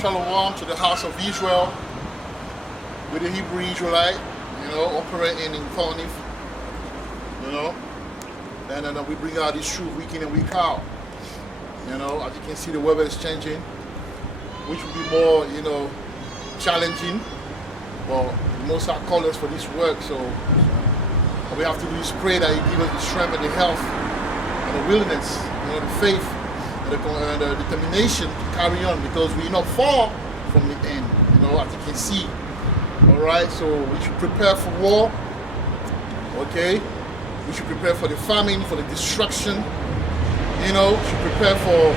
Shalom to the house of Israel with the Hebrew Israelite, operating in Thornif, and we bring out this truth week in and week out. As you can see, the weather is changing, which will be more, challenging. But the Most High called us for this work, so what we have to do is pray that He give us the strength and the health and the willingness, the faith and the determination to carry on, because we're not far from the end, as you can see. All right, so we should prepare for war, okay? We should prepare for the famine, for the destruction, we should prepare for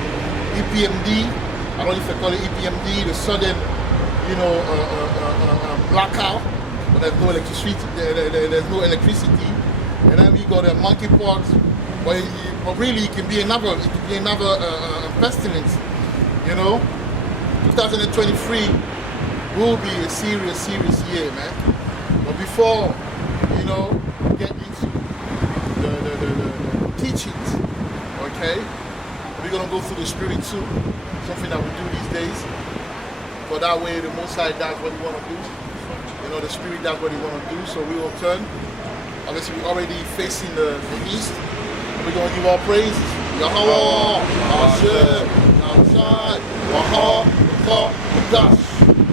EPMD. I don't know if they call it EPMD, the sudden, blackout, when there's no electricity, there's no electricity. And then we got a monkeypox, but really it can be another pestilence, 2023 will be a serious year, man. But before, we get into the teachings, okay, we're going to go through the Spirit too, something that we do these days. But that way, the Most High does what He want to do. The Spirit does what He want to do, so we will turn. Obviously, we're already facing the east. We're going to give our praises. Yahweh, Hashem, Yahshai, Wahah, Gosh.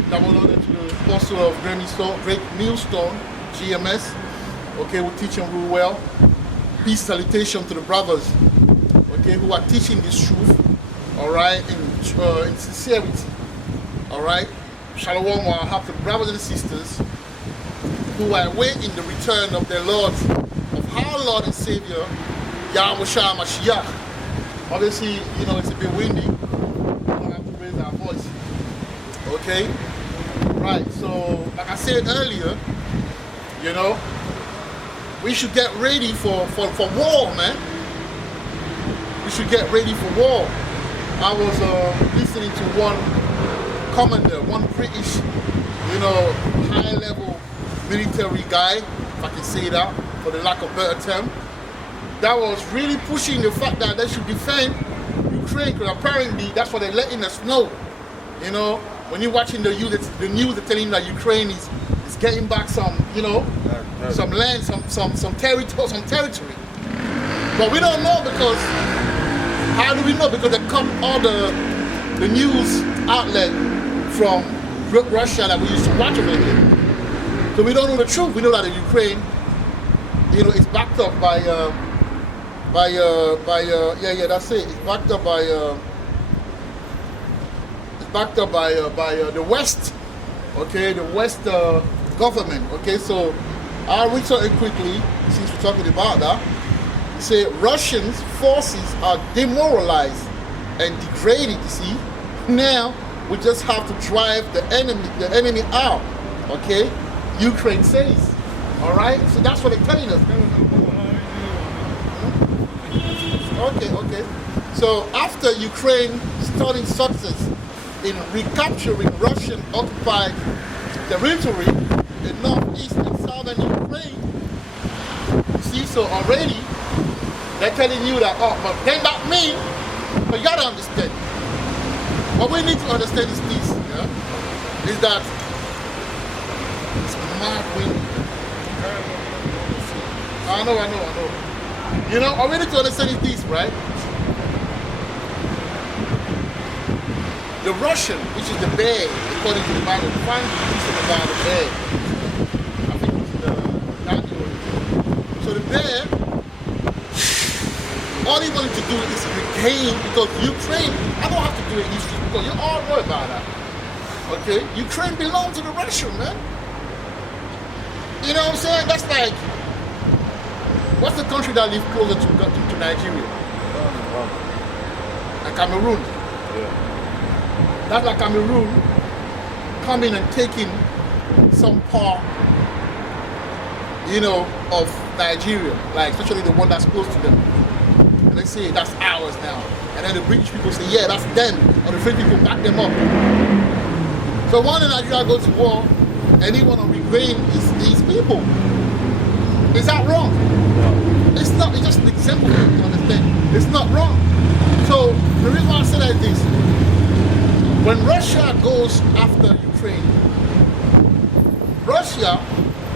Double honor to the apostle of Great Millstone, GMS. Okay, we're teaching real well. Peace salutation to the brothers, okay, who are teaching this truth, all right, in sincerity, all right. Shalom, I have the brothers and sisters who are awaiting the return of their Lord, of our Lord and Savior, Yahushua Mashiach. Obviously, it's a bit windy. We don't have to raise our voice. Okay? Right, so like I said earlier, we should get ready for war, man. We should get ready for war. I was listening to one commander, one British, high-level military guy, if I can say that, for the lack of a better term, that was really pushing the fact that they should defend Ukraine, because apparently that's what they're letting us know. When you're watching the news, they're telling you that Ukraine is getting back some, some land, some territory. But we don't know, because how do we know? Because they come all the news outlet from Russia that we used to watch over here. So we don't know the truth. We know that the Ukraine, is backed up by that's it. It's backed up by the West, okay, the West government, okay. So I'll read something quickly since we're talking about that. It say Russian forces are demoralized and degraded. You see, now we just have to drive the enemy out, okay. Ukraine says, all right. So that's what they're telling us. Okay. So after Ukraine starting success in recapturing Russian-occupied territory in northeast and southern Ukraine, you see, so already they're telling you that, but then that means, but you gotta understand, what we need to understand is this, is that it's mad windy. I know. All we need to understand is this, right? The Russian, which is the bear, according to the Bible, find the piece about the bear. I think it's the Daniel. So the bear, all he wanted to do is regain, because Ukraine, I don't have to do it history, because you all know about that. Okay? Ukraine belongs to the Russian, man. You know what I'm saying? That's like, what's the country that lives closer to Nigeria? Like Cameroon. Yeah. That's like Cameroon coming and taking some part, of Nigeria, like especially the one that's close to them. And they say that's ours now. And then the British people say, yeah, that's them. Or the French people back them up. So when Nigeria goes to war, and he want to regain his people. Is that wrong? No. It's not. It's just an example to understand. It's not wrong. So the reason why I say that is this. when Russia goes after Ukraine, Russia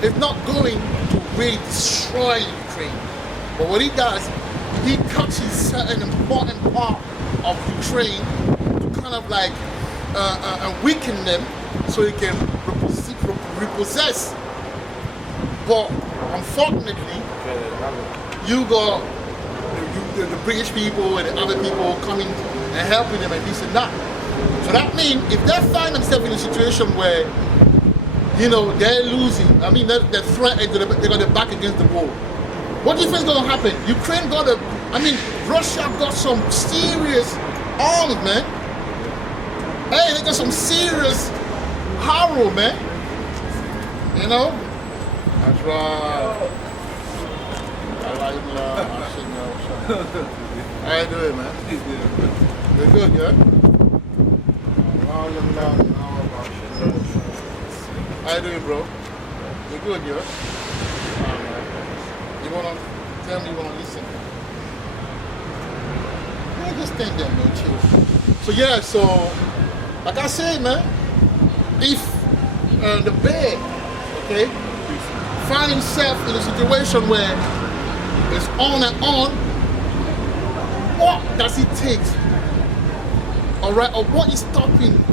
is not going to really destroy Ukraine. But what he does, he touches certain important part of Ukraine to kind of like weaken them so he can repossess. But unfortunately, you got the British people and the other people coming and helping them and this and that. So that means if they find themselves in a situation where, you know, they're losing, I mean, they're threatened, they're going to back against the wall. What do you think is going to happen? Ukraine got Russia got some serious arms, man. Hey, they got some serious horror, man. You know? That's right. How you doing, man? You're good, yeah? How you doing, bro? You're good, yeah? You wanna tell me you wanna listen? Yeah, just stand there, man, chill. So yeah, so like I said, man, if the bear, okay, find himself in a situation where it's on and on, what does it take? Alright, or what is stopping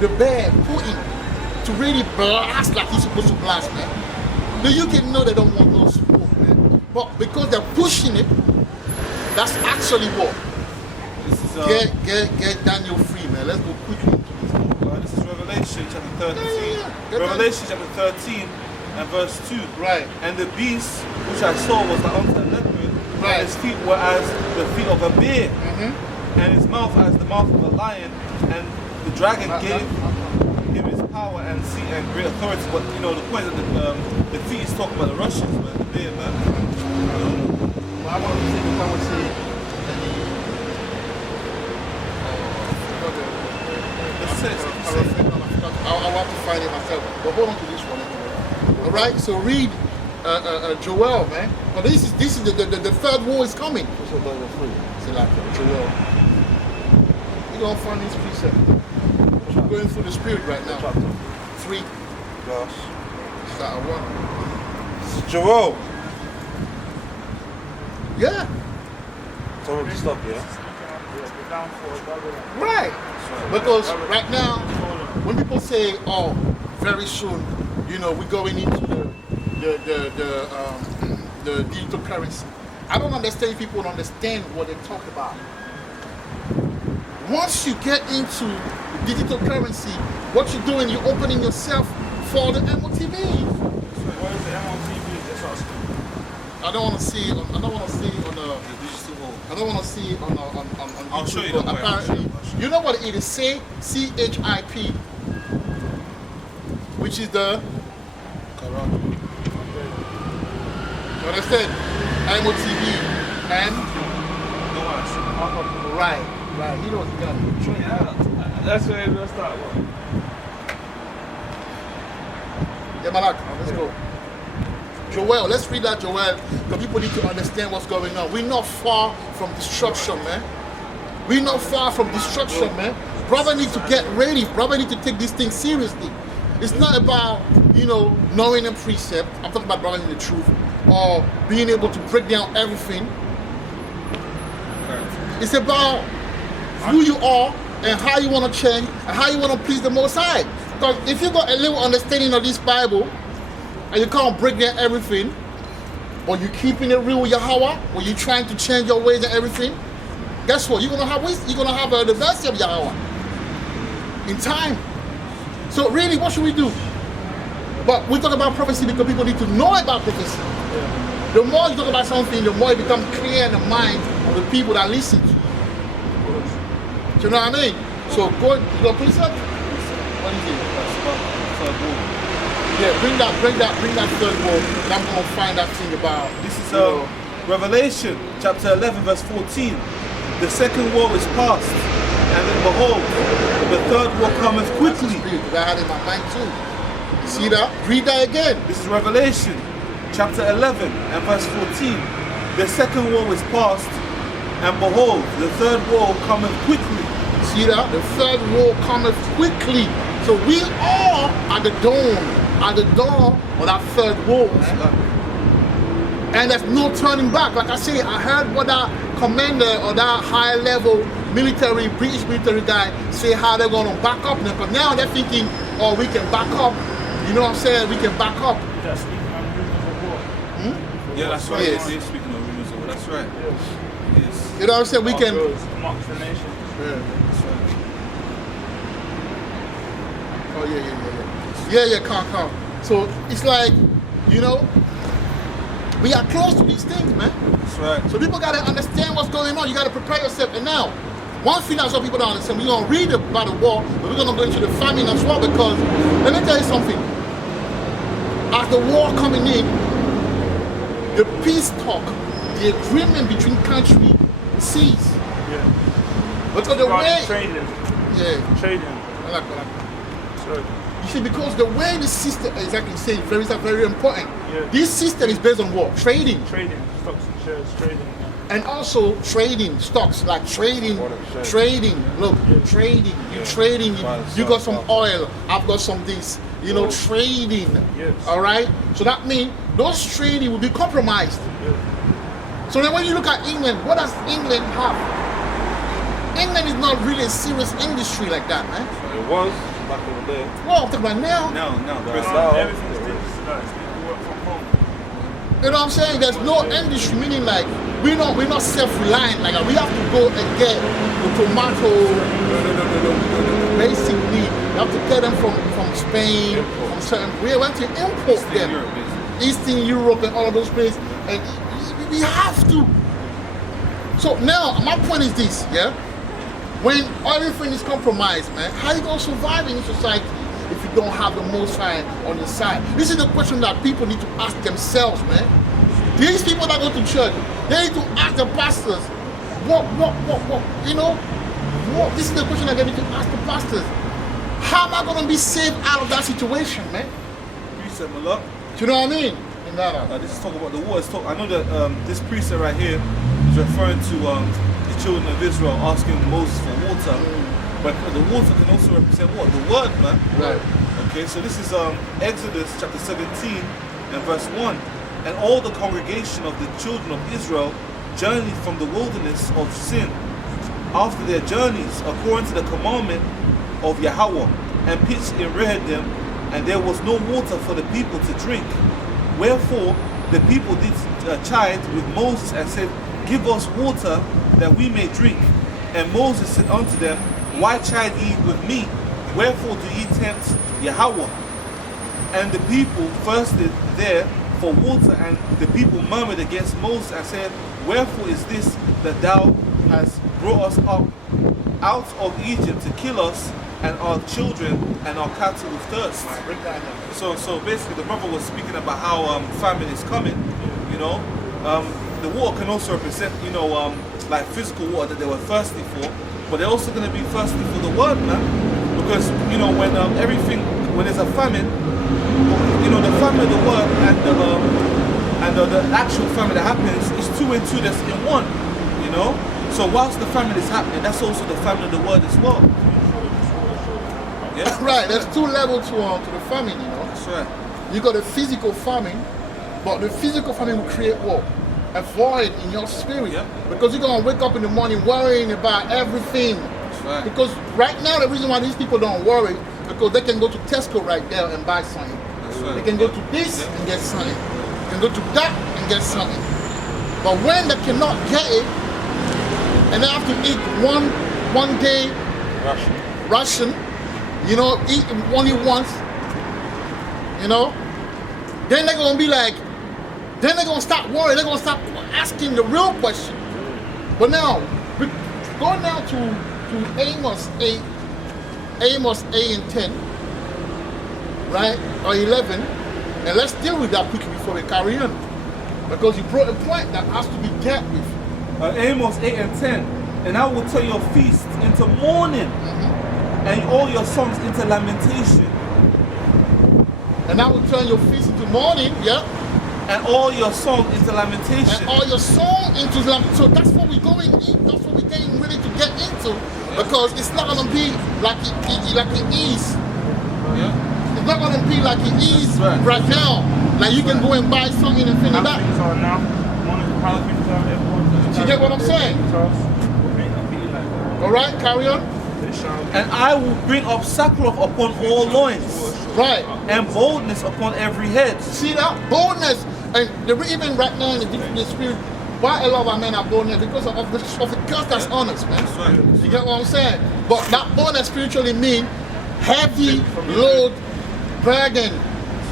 the bear putting to really blast like he's supposed to blast, man? Now you can know they don't want no smoke, man. But because they're pushing it, that's actually what. This is get Daniel free, man. Let's go quickly. This is Revelation chapter 13. Revelation chapter 13 and verse 2. Right. And the beast which I saw was like unto a leopard, right. And his feet were as the feet of a bear, and his mouth as the mouth of a lion. And the dragon gave him his power and seat and great authority. But you know, the point is that the feet is talking about the Russians, man, the bear, man. Well, I want to say, I want to find it myself. But hold on to this one. All right, so read Joel, man. But this is the third war is coming. It's like Joel. You're gonna find this precept. I'm going through the spirit right now. 3. Gosh. Start at 1. This is Joel. Yeah. Tell him to stop, yeah? Right. Because right now, when people say, "Oh, very soon," you know, we're going into the digital currency. I don't understand if people don't understand what they talk about. Once you get into the digital currency, what you're doing, you're opening yourself for the MOTV. What is the MOTV? That's us. I don't want to see on the digital. I don't want to see on I'll YouTube, show you. but apparently, you know what it is? Say CHIP, which is the. You understand? MOTV and. Right. You know what you got. Yeah, that's where it's start. Yeah, Malak, let's go. Joel, let's read that Joel, because people need to understand what's going on. We're not far from destruction, man. We're not far from destruction, man. Brother need to get ready. Brother need to take this thing seriously. It's not about, you know, knowing the precept. I'm talking about brother in the truth, or being able to break down everything. It's about who you are and how you want to change and how you want to please the Most High. Because if you got a little understanding of this Bible, and you can't break down everything, or you keeping it real with Yahweh, or you trying to change your ways and everything, guess what? You're gonna have the mercy of Yahweh in time. So really, what should we do? But we talk about prophecy because people need to know about prophecy. Yeah. The more you talk about something, the more it becomes clear in the mind of the people that listen to you. Do you know what I mean? So you got precept? What is it? Yeah, bring that third war, and I'm going to find that thing about. This is Revelation chapter 11 verse 14. The second war is past, and then behold, the third war cometh quickly. I had in my mind too. You see that? Read that again. This is Revelation chapter 11 and verse 14. The second war is past, and behold, the third war cometh quickly. See that? The third war cometh quickly. So we are at the dawn of that third war. And there's no turning back. Like I say, I heard what that commander or that high level military, British military guy say how they're going to back up now. But now they're thinking, oh, we can back up. You know what I'm saying? We can back up. Just speaking on rumors of war. Yeah, that's right. Yes. Yes. Speaking of rumors of war, that's right. Yes. You know what I'm saying? We can. Amongst the nation. Yeah. That's right. Oh, yeah, calm. So it's like, you know, we are close to these things, man. That's right. So people got to understand what's going on. You got to prepare yourself. And now, one thing that some people don't understand, we're going to read about the war, but we're going to go into the famine as well, because let me tell you something. As the war coming in, the peace talk, the agreement between countries cease. Yeah. Because the way... Trading. Yeah. Trading. I like that. So, You see, because the way the system is exactly saying very important. Yeah. This system is based on what? Trading. trading. Stocks and shares. Trading. And also trading stocks, like trading. Look, trading. You trading. You got some oil. I've got some this. You know, trading. Yes. All right. So that means those trading will be compromised. Yeah. So then, when you look at England, what does England have? England is not really a serious industry like that, man. It was back in the day. Well, I'm talking about now. No. Everything's digitalized. People work from home. You know what I'm saying? There's no industry, meaning like we're not self-reliant. Like we have to go and get the tomato. Basically, you have to get them from Spain, from certain. We went to import them, Eastern Europe and all of those places, and we have to. So now my point is this, yeah. When everything is compromised, man, how you gonna survive in society if you don't have the Most High on your side? This is the question that people need to ask themselves, man. These people that go to church, they need to ask the pastors, what, you know, what? This is the question that they need to ask the pastors. How am I gonna be saved out of that situation, man? Precept, my love. Do you know what I mean? This is talking about the war. I know that this precept right here is referring to the children of Israel asking Moses for water. But the water can also represent what? The word, man. Right. Okay, so this is Exodus chapter 17 and verse 1. And all the congregation of the children of Israel journeyed from the wilderness of Sin after their journeys according to the commandment of Yahweh, and pitched in Rehodim, and there was no water for the people to drink. Wherefore the people did chide with Moses and said, Give us water that we may drink. And Moses said unto them, Why chide ye with me? Wherefore do ye tempt Yahweh? And the people thirsted there for water, and the people murmured against Moses and said, Wherefore is this that thou hast brought us up out of Egypt to kill us and our children and our cattle with thirst? So basically the brother was speaking about how famine is coming, you know. The water can also represent, you know, like physical water that they were thirsty for, but they're also going to be thirsty for the word, man. Because, you know, when when there's a famine, you know, the famine of the word and the actual famine that happens is 2 and 2 that's in one, you know. So whilst the famine is happening, that's also the famine of the word as well. Yeah. Right, there's two levels to the famine, you know. That's right. You got a physical famine, but the physical famine will create what? A void in your spirit. Yeah. Because you're going to wake up in the morning worrying about everything. That's right. Because right now, the reason why these people don't worry, because they can go to Tesco right there and buy something. That's right. They can go to this and get something. They can go to that and get something. But when they cannot get it, and they have to eat one day ration, you know, eat only once, you know, then they're going to be like, then they're going to start worrying. They're going to start asking the real question. But now, go now to Amos 8 and 10, right, or 11, and let's deal with that quickly before we carry on. Because you brought a point that has to be dealt with. Amos 8 and 10. And I will turn your feasts into mourning, and all your songs into lamentation. And I will turn your feast into mourning, yeah. And all your song into lamentation. And all your soul into Islam. So that's what we're going in. That's what we're getting ready to get into. Because it's not gonna be like it is. Yeah. It's not gonna be like it is right now. Like you can go and buy something and finish How that. things are now. How things are, everyone's. You get what I'm saying? It may not be like that. All right, carry on. It shall be. And I will bring up sackcloth upon all loins, Right. and boldness upon every head. See that boldness, and even right now in the spirit, why a lot of our men are boldness because of the curse that's on us, man. Right. You get what I'm saying? But that boldness spiritually means heavy load burden.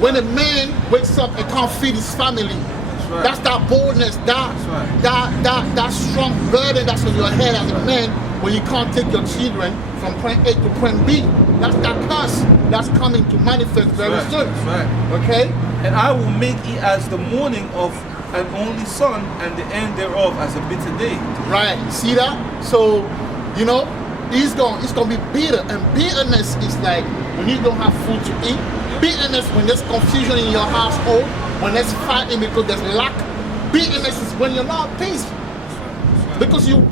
When a man wakes up and can't feed his family, right. that's that boldness, right. that strong burden that's on your head as a man when you can't take your children from point A to point B. That's that curse that's coming to manifest very right. soon. Right. Okay? And I will make it as the morning of an only son, and the end thereof as a bitter day. Right, see that? So, you know, it's gonna be bitter, and bitterness is like when you don't have food to eat. Bitterness when there's confusion in your household, when there's fighting because there's lack. Bitterness is when you're not at peace, because your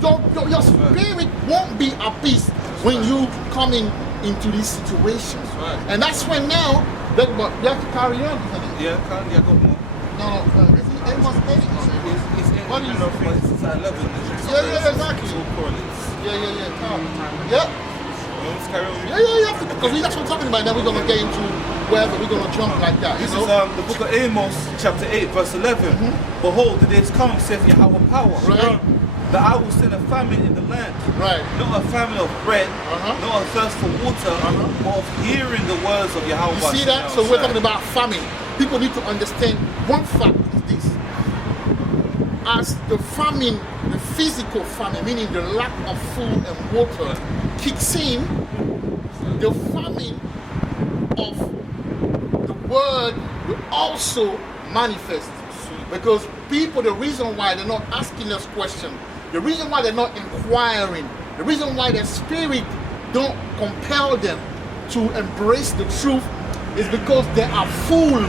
spirit won't be at peace when you coming into these situations. Right. And that's when now, but you have to carry on, isn't it? Yeah, can't you go more? No, is it Amos 8? It's in, What do you know? It's at 11. Yeah, exactly. It's all correlates. Yeah, come. Yeah. Let's carry on. Yeah, because that's what we're talking about. Then we're going to get into wherever we're going to jump like that. This You is know? the book of Amos, chapter 8, verse 11. Behold, the days come, saith Yahweh power, Right. that I will send a famine in the land. Right. Not a famine of bread, not a thirst for water, but of hearing the words of Yahweh. You see that? So we're talking about famine. People need to understand one fact is this. As the famine, the physical famine, meaning the lack of food and water, kicks in, the famine of the word will also manifest. Because people, the reason why they're not asking us questions, the reason why they're not inquiring, the reason why their spirit don't compel them to embrace the truth is because they are full.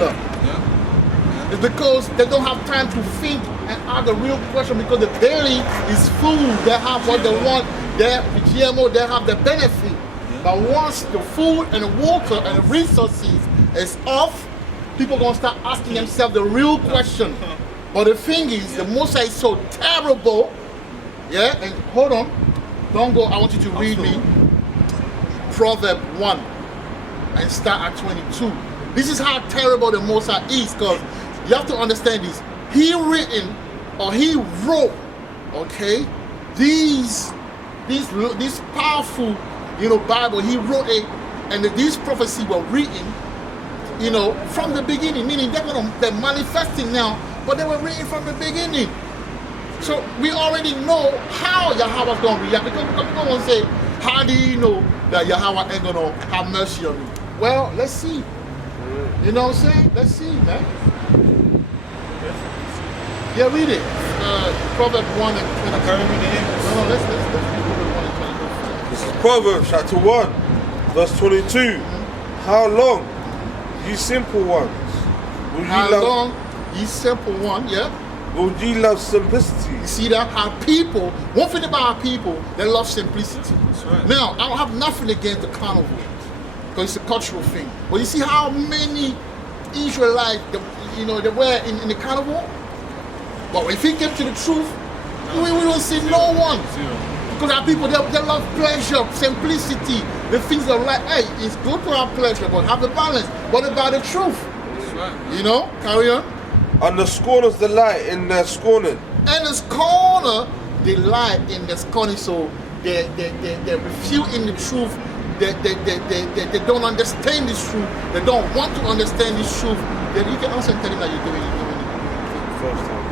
It's because they don't have time to think and ask the real question, because the belly is full. They have what they want. They have the GMO, they have the benefit. But once the food and the water and the resources is off, people are going to start asking themselves the real question. But the thing is, the Most High is so terrible. Yeah, and hold on. Don't go. I want you to read me Proverbs 1 and start at 22. This is how terrible the Most High is, because you have to understand this. He wrote, okay, these powerful, Bible. He wrote it, and these prophecies were written, from the beginning. Meaning they're manifesting now, but they were written from the beginning. So we already know how Yahweh's going to react. Because people going to say, how do you know that Yahweh ain't going to have mercy on you? Well, let's see. You know what I'm saying? Let's see, man. Yeah, read it. Proverbs 1 and 22. No, let's read Proverbs 1 and 22. This is Proverbs chapter 1, verse 22. How long, ye simple ones, will How ye love, long, ye simple one, yeah? will ye love simplicity? You see that? Our people, one thing about our people, they love simplicity. Right. Now, I don't have nothing against the carnival, because it's a cultural thing. But you see how many Israelites, they were in the carnival? But if it came to the truth, we don't see no one. Because our people, they love pleasure, simplicity, the things of life. Hey, it's good to have pleasure, but have a balance. What about the truth? Carry on. And the scorners delight in their scorning. And the scorner, they lie in the scorning, so they're refuting the truth. They don't understand this truth. They don't want to understand this truth. Then you can also tell them that you're doing it. First time.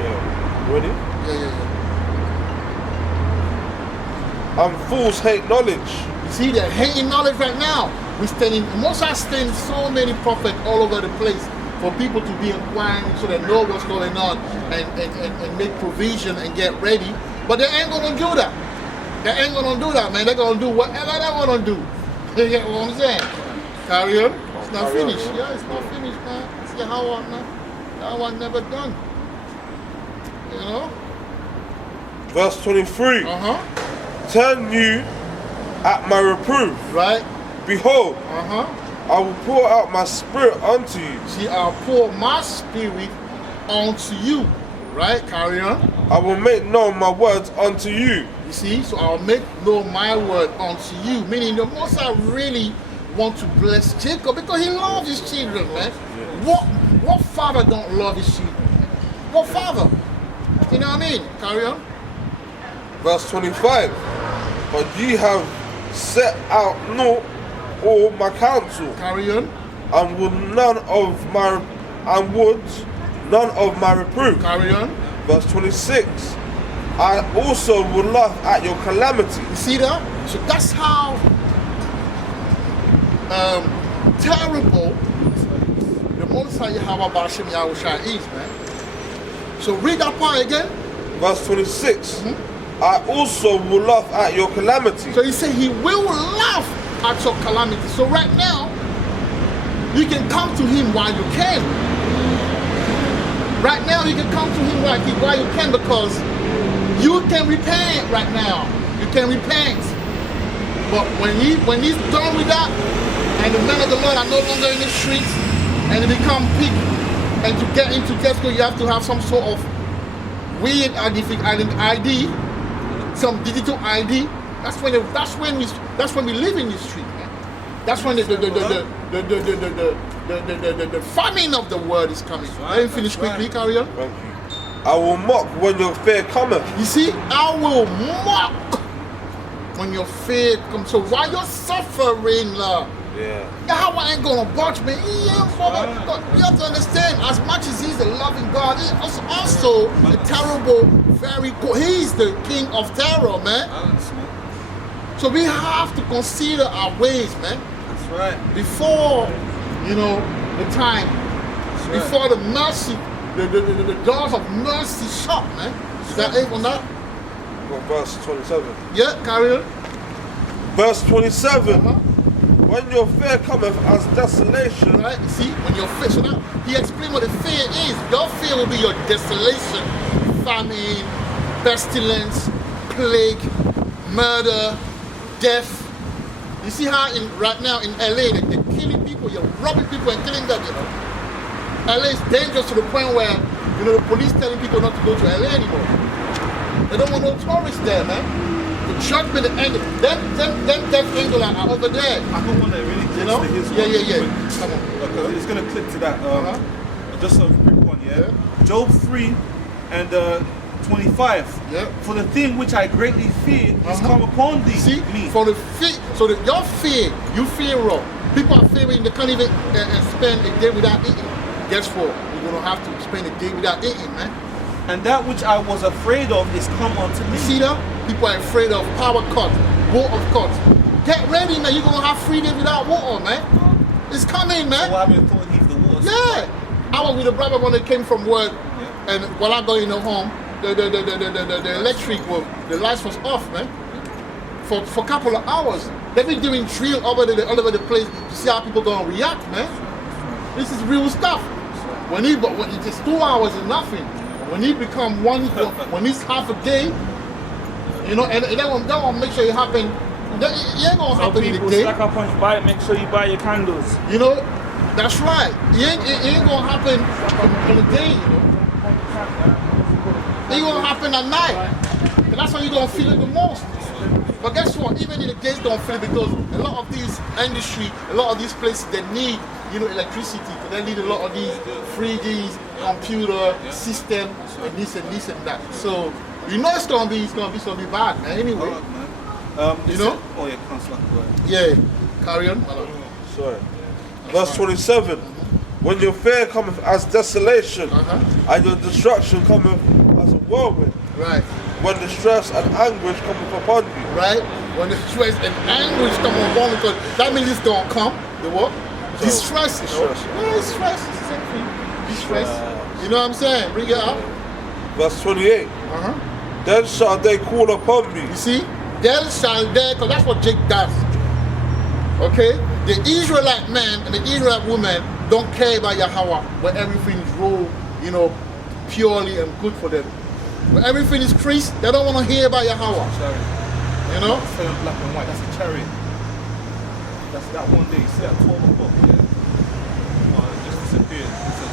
Yeah. Ready? Yeah. And fools hate knowledge. You see, they're hating knowledge right now. Most are staying so many prophets all over the place for people to be inquiring so they know what's going on and make provision and get ready. But they ain't going to do that. They ain't going to do that, man. They're going to do whatever they want to do. You get what I'm saying? Carry on. It's not Carry on, finished. bro. Yeah, it's not finished, man. See how one, man. That one never done. You know? Verse 23. Turn you at my reproof. Right? Behold, Uh-huh. I will pour out my spirit unto you. See, I'll pour my spirit onto you. Right? Carry on. I will make known my words unto you. You see? So I'll make known my word unto you. Meaning the Most High really want to bless Jacob because he loves his children, man. What father don't love his children? What father? You know what I mean? Carry on. Verse 25. But ye have set out naught all my counsel, Carry on. and would none of my reproof. Carry on. Verse 26. I also will laugh at your calamity. You see that? So that's how terrible the Most High Yahweh Bashem Yahushua is, man. So read that part again. Verse 26. I also will laugh at your calamity. So he said he will laugh at your calamity. So right now, you can come to him while you can. Right now, you can come to him while you can because you can repent right now. You can repent. But when he's done with that, and the men of the Lord are no longer in the streets, and they become big, and to get into Tesco, you have to have some sort of weird ID, some digital ID. That's when we live in the street, man. That's when the famine of the word is coming. Let me finish quickly. Carry on. Thank you. I will mock when your fear cometh. You see, I will mock when your fear comes. So while you're suffering, Yeah. Yahweh ain't gonna budge, man. He ain't but you have to understand, as much as he's a loving God, he's also a terrible, very good. He's the king of terror, man. So we have to consider our ways, man. That's right. Before, the time. Before the mercy, the doors of mercy shut, man. Is that it on that? Got verse 27. Yeah, carry on. Verse 27. When your fear cometh as desolation. Right, you see, when your fear, so now he explained what the fear is. Your fear will be your desolation, famine, pestilence, plague, murder, death. You see how right now in LA they're killing people, you're robbing people and killing them, LA is dangerous to the point where, the police telling people not to go to LA anymore. They don't want no tourists there, man. The judgment, the end, them death angels are over there. I got one that really clicks to his Yeah. one. Come on. Because it's going to click to that. Just a quick one, yeah? Job 3 and 25. Yeah. For the thing which I greatly feared is come upon thee. See, me. for the fear, so that your fear, you fear wrong. People are fearing they can't even spend a day without eating. Guess what? You're gonna have to spend a day without eating, man. And that which I was afraid of is come unto me. You see that? People are afraid of power cut, war of cuts. Get ready, man. You're gonna have 3 days without water, man. It's coming, man. So I've been thought heave the water. Yeah. I was with a brother when they came from work, and while I got in the home, the electric, the lights was off, man. For a couple of hours. They've been doing drill all over the place to see how people gonna react, man. This is real stuff. When it's just 2 hours is nothing. When it become when it's half a day, and that won't make sure it happen. It ain't gonna happen in a day. Stack up on your buy, make sure you buy your candles. That's right. It ain't gonna happen on a day, It ain't gonna happen at night. And that's when you're gonna feel it the most. But guess what? Even in the days don't feel it because a lot of these industry, a lot of these places they need, electricity. They need a lot of these fridges, computer system, and this and that. So it's gonna be bad, man. Anyway. Oh yeah, Councillor. Yeah. Carry on. Sorry. Verse 27. When your fear cometh as desolation, and your destruction cometh as a whirlwind. Right. When distress and anguish cometh upon you. Right? When the stress and anguish come upon, because that means it's gonna come. The what? Distress. Distress. Yeah, stress. It's the same thing. Distress. You know what I'm saying? Bring it up. Verse 28. Then shall they call upon me. You see? Then shall they, because that's what Jake does. Okay? The Israelite man and the Israelite woman don't care about Yahweh, where everything is raw, you know, purely and good for them. When everything is creased, they don't want to hear about Yahweh. Chariot. You know? It's in black and white. That's a chariot. That's that one day. See at 12 o'clock. Yeah. It just disappeared. It's a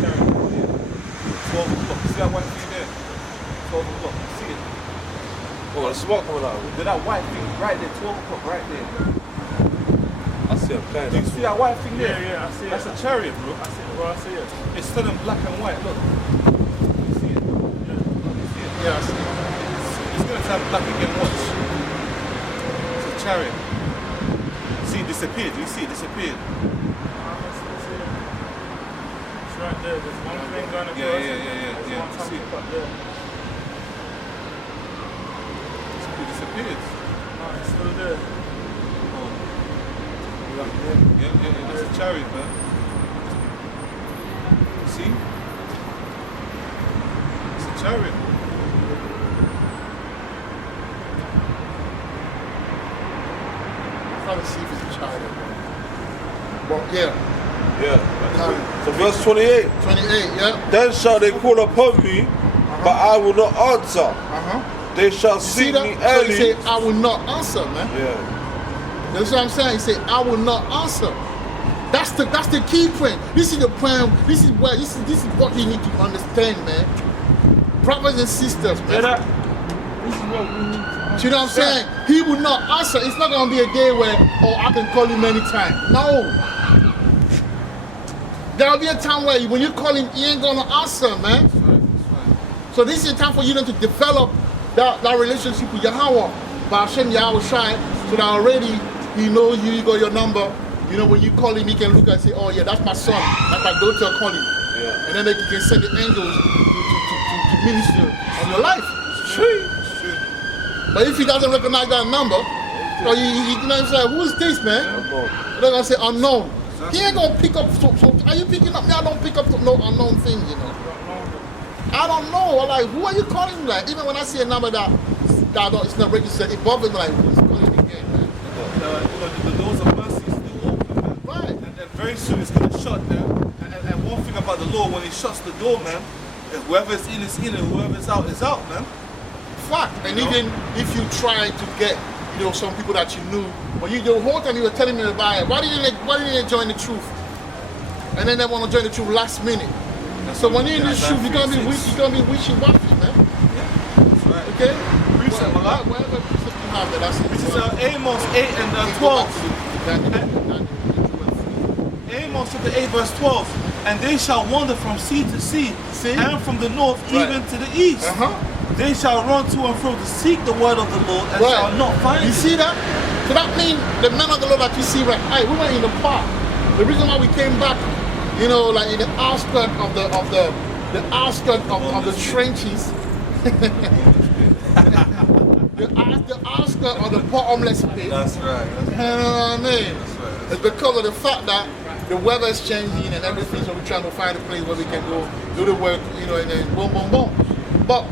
chariot. Yeah. 12 o'clock. See that white thing there? 12 o'clock. You see it? Oh, the smoke coming out. Did that white thing right there? 12 o'clock right there. I see a plane. Do you see that white thing there? Yeah, I see That's it. a chariot, bro. I see it, bro. I see it. It's still in black and white. Look. You see it? Yeah. You see it? Yeah, I see. It's going to turn black again. Watch. It's a chariot. See, it disappeared. You see, it disappeared. It's right there. There's one thing going across. Yeah. There's one See coming it? up there. It disappeared. No, it's still there. Yeah, that's a chariot, man. See? It's a chariot. I'm trying to see if it's a child. But yeah, Yeah. So verse 28. 28, yeah. Then shall they call upon me, but I will not answer. Uh-huh. They shall See seek that? me So he early. said, I will not answer, man. Yeah. That's what I'm saying. He said, I will not answer. That's the key point. This is the point. This is what you need to understand, man. Brothers and sisters, Hear man. that? This is what we need to You know what I'm saying? He will not answer. It's not gonna be a day where, oh, I can call him anytime. No. There'll be a time where when you call him, he ain't gonna answer, man. So this is a time for you to develop that relationship with Yahweh. By Hashem Yahweh Shai, so that already he knows you, you got your number. You know, when you call him, he can look and say, oh yeah, that's my son, that's my daughter calling. Yeah. And then they can send the angels to minister on your life. But if he doesn't recognize that number, or you know what I'm saying, who's this, man? They're gonna say unknown. He ain't gonna pick up, so are you picking up me? I don't pick up no unknown thing, you know. I don't know. I'm like, who are you calling like? Even when I see a number that it's not registered, it bothers me like, who's calling again, man? The doors of mercy is still open, man. Right. And very soon it's going to shut down. And one thing about the Lord, when He shuts the door, man, whoever's in is in and whoever's out is out, man. Fact. And You know? even if you try to get, you know, some people that you knew, but the whole time you were telling me about it, why didn't they join the truth? And then they want to join the truth last minute. So when you're in the truth, you're gonna be wishy-washy, man. That's right. Okay? Precept, my love. Whatever precept you have, that's it. This is Amos 8 and 12. Amos chapter 8 verse 12. And they shall wander from sea to sea, See? and from the north Right. even to the east. They shall run to and fro to seek the word of the Lord and Right. shall not find You it. see that? So that means the men of the Lord that you see right, hey, we went in the park. The reason why we came back, you know, like in the outskirts of the outskirts of the trenches. the outskirts of the bottomless pit. That's right. You know what I mean? That's right. It's because of the fact that the weather is changing and everything, so we're trying to find a place where we can go do the work, you know, and then boom, boom, boom. But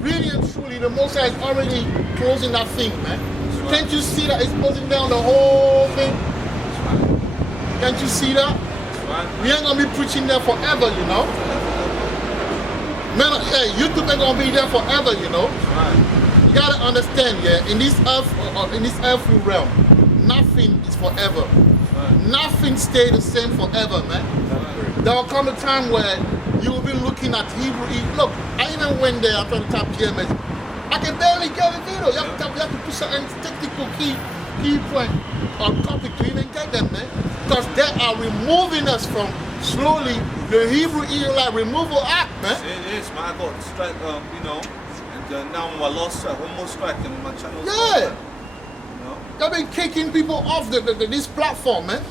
really and truly, the Most High is already closing that thing, man. Right. Can't you see that it's closing down the whole thing? Can't you see that? Right. We ain't gonna be preaching there forever, you know. Man, hey, YouTube ain't gonna be there forever, you know. Right. You gotta understand, yeah, in this earthly realm, nothing is forever. Nothing stays the same forever, man. There will come a time where you will be looking at Hebrew. Look, I even went there after the top GMS. I can barely get a video. You have to put certain technical key point or topic to even get them, man. Because they are removing us from slowly the Hebrew Israelite removal act, man. It is, man. I got strike, you know, and now I lost strike. One more strike and my channel. Yeah. You know? They've been kicking people off this platform, man.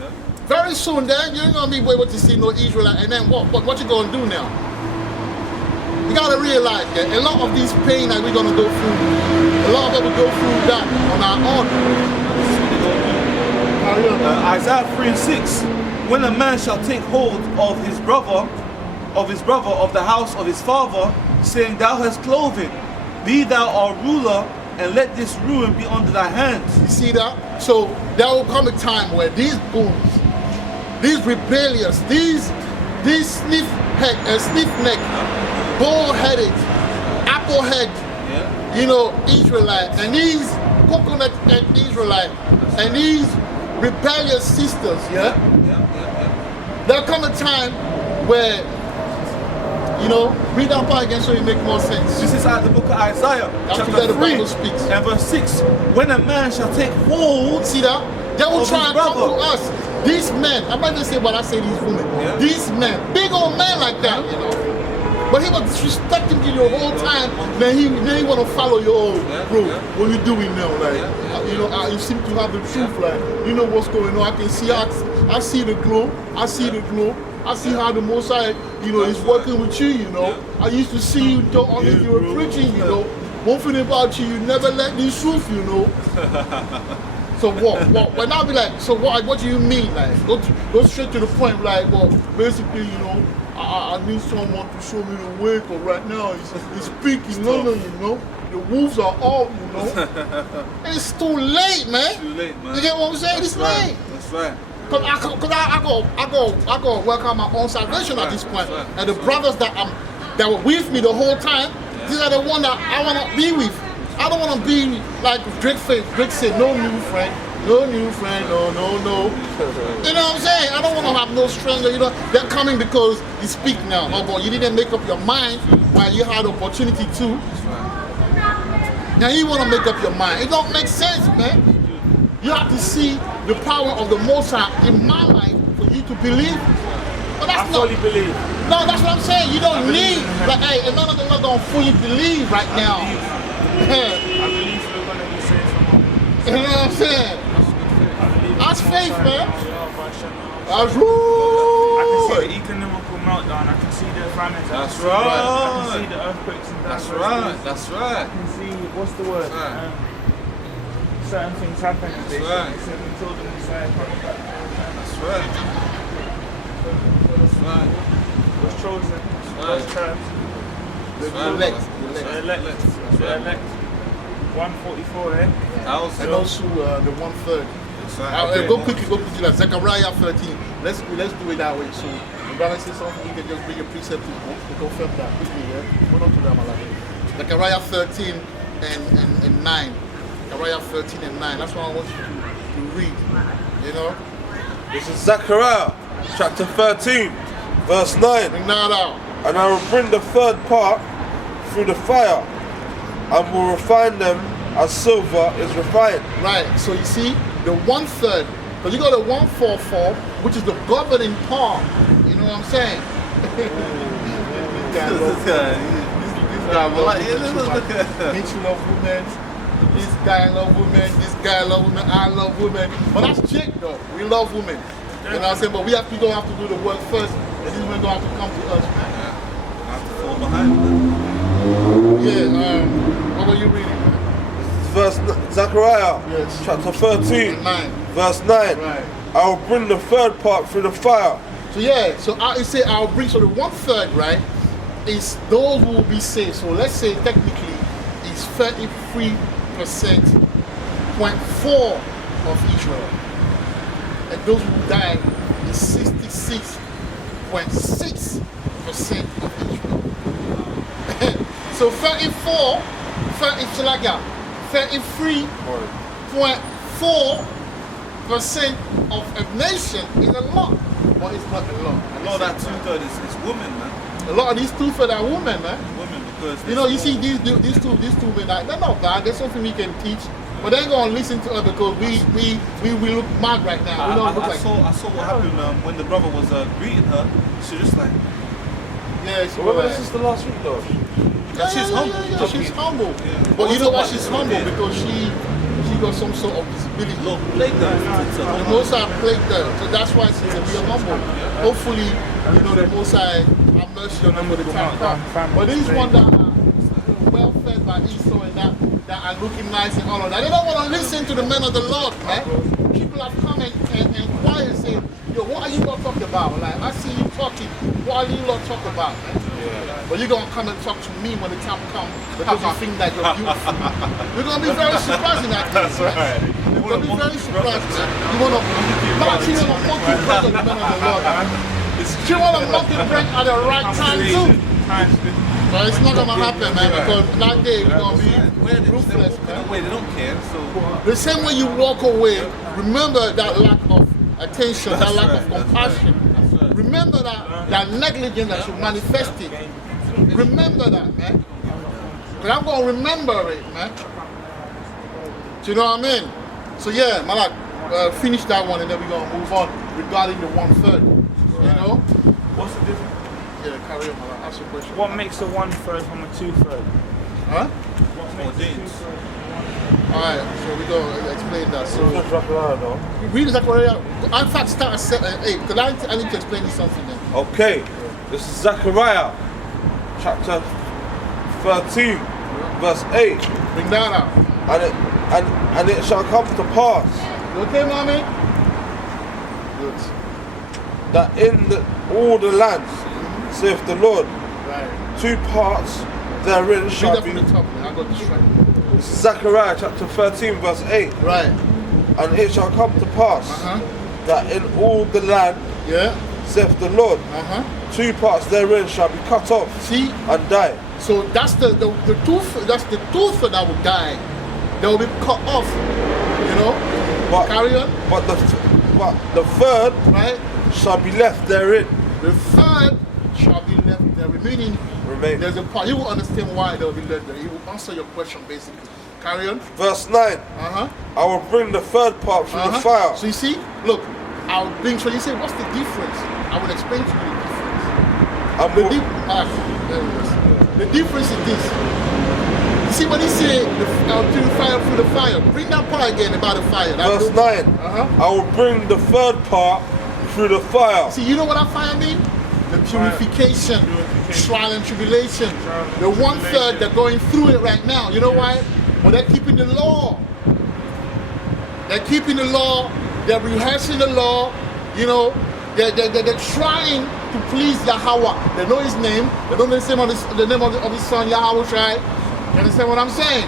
Yeah. Very soon, then you're gonna be able to see no Israelite, and then what you gonna do now? You gotta realize that a lot of these pain that we're gonna go through, a lot of us will go through that on our own. Isaiah 3:6. When a man shall take hold of his brother, of the house of his father, saying, Thou hast clothing, be thou our ruler, and let this ruin be under thy hands. You see that? So there will come a time where these goons, these rebellious, these sniff neck, bull-headed, apple-head, you know, Israelite, and these coconut head Israelite, and these rebellious sisters, there'll come a time where, you know, read that part again so it make more sense. This is out of the book of Isaiah, That's chapter where the 3, Bible speaks. and verse 6. When a man shall take hold, See that? They will Of try his and come brother. to us. These men, I'm not even saying what I say these women. Yeah. These men, big old men like that, you know. But he was disrespecting you the whole time. Then he want to follow your old bro. What you doing now? Like, you know, you seem to have the truth. Like, you know what's going on. I can see, I see the glow. I see the glow. I see how the Most High, you know, is working with you. You know, I used to see you only you were preaching. You know, one thing about you never let the truth. You know. So what? When I be like, so what do you mean? Like, go straight to the point. Like, well, basically, you know, I need someone to show me the way. Cause right now it's peak in London, you know. The wolves are out, you know. And it's too late, man. too late, man. You get what I'm saying? It's late. That's right. Cause I go work out my own salvation at this point. That's right. And the brothers that were with me the whole time, these are the ones that I wanna be with. I don't wanna be like Drake said, no new friend, no, no. You know what I'm saying? I don't wanna have no stranger, you know. They're coming because you speak now. Oh, but you didn't make up your mind while you had opportunity to. Now you wanna make up your mind. It don't make sense, man. You have to see the power of the Most High in my life for you to believe. But that's I fully believe. No, that's what I'm saying. You don't need, like, hey, a man of the Lord don't fully believe right now. I believe we're going to be saved from You know what I'm saying? That's faith, man. That's I can see right. the economical meltdown. I can see the famines. That's I right. can see the earthquakes and That's disaster. right. That's I right. can see, what's the word? Right. Certain things happening. They right. said until the Messiah comes back. That's right. That's right. Was chosen. right. Was chosen. The right. elect. The elect. The elect. 144, eh? And also the 1/3. That's right. Go quickly, like Zechariah 13. Let's do it that way. So, the brother says something, you can just bring a precept to confirm that quickly, yeah? Go on to that, Malachi. Zechariah 13 and 9. Zechariah 13 and 9. That's what I want you to read. You know? This is Zechariah chapter 13, verse 9. Bring that out. And I will bring the third part through the fire, and will refine them as silver is refined. Right, so you see, the 1/3, because you got the 144, which is the governing part. You know what I'm saying? This guy loves women. Mitch love women. This guy love women. This guy love women. I love women. But that's chick though. We love women. You know what I'm saying? But we don't have to do the work first, and these women don't have to come to us, man. I have to fall behind them. Yeah. What were you reading, man? Verse Zechariah Yes. chapter 13, 9. verse 9. Right. I will bring the third part through the fire. So yeah, so I say I'll bring, so the 1/3, right, is those who will be saved. So let's say technically it's 33.4% of Israel. And those who die is 66.6% of Israel. So 33.4% of a nation is a lot. But it's not a lot. A lot of that 2/3 is women, man. A lot of these 2/3 are women, man. Women, because You know, you see these two men, they're not bad. There's something we can teach, but they ain't gonna listen to us because we look mad right now. We don't look I like saw what happened when the brother was greeting her. She was just like, yeah. She Remember was this is the last week though? she's humble. Yeah, she's humble. Yeah. But you know why What's she's up, humble? yeah. Because she got some sort of disability. look, play that. The Most High plagued her, so that's why she's a real humble. Hopefully, you know, the Most High have mercy on them with the time come. But these ones that are well fed by Esau and that are looking nice and all of that, they don't want to listen to the men of the Lord, man. People have come and inquired and say, yo, what are you not talking about? Like, I see you talking. What are you not talking about, man? But you're gonna come and talk to me when the time comes because you think that you're beautiful. You're gonna be very surprised in that case. That's right. You're gonna be very surprised, man. You wanna monkey bread at the men of the Lord. You wanna monkey bread at the right time too. But it's not gonna happen, man, because that day we're gonna be ruthless, man. Wait, they don't care. So The same way you walk away, remember that lack of attention, that lack of compassion. Remember that negligence that you manifested. Remember that, man. But I'm gonna remember it, man. Do you know what I mean? So yeah, Malak, finish that one and then we're gonna move on regarding the 1/3. You know? What's the difference? Yeah, carry on, Malak. Ask your question. What makes a 1/3 from a 2/3? Huh? What makes a 2/3? Alright, so we're gonna explain that. So Zechariah, though. read Zechariah. In fact, start at 8, because I need to explain you something then. Okay, this is Zechariah, chapter 13, verse 8. Bring that out. And it shall come to pass You okay, mommy? Good. that in all the lands, saith the Lord, Right. 2 parts therein Read shall that be. from the top, man. I got this right. This is Zechariah chapter 13, verse 8. Right. And it shall come to pass Uh-huh. that in all the land, Yeah. saith the Lord, Uh-huh. 2 parts therein shall be cut off See? and die. So that's the tooth, that's the tooth that will die. They will be cut off. You know? But, Carry on. but the third Right? shall be left therein. The third shall be left there. Meaning Remain. there's a part. You will understand why they will be left there. He will answer your question basically. Carry on. Verse 9. Uh-huh. I will bring the third part through the fire. So you see, look, I'll bring, so you say, what's the difference? I will explain to you the difference. And The, will- there it is. The difference is this. You see when he say, purify through the fire, bring that part again about the fire. That verse goes- 9. Uh-huh. I will bring the third part through the fire. See, you know what that fire means? The purification, trial and tribulation. The 1/3 they're going through it right now. You know why? Well, they're keeping the law. They're keeping the law. They're rehearsing the law. You know, they're trying to please Yahweh. They know His name. They don't know the name of His Son Yahweh. Right? You understand what I'm saying?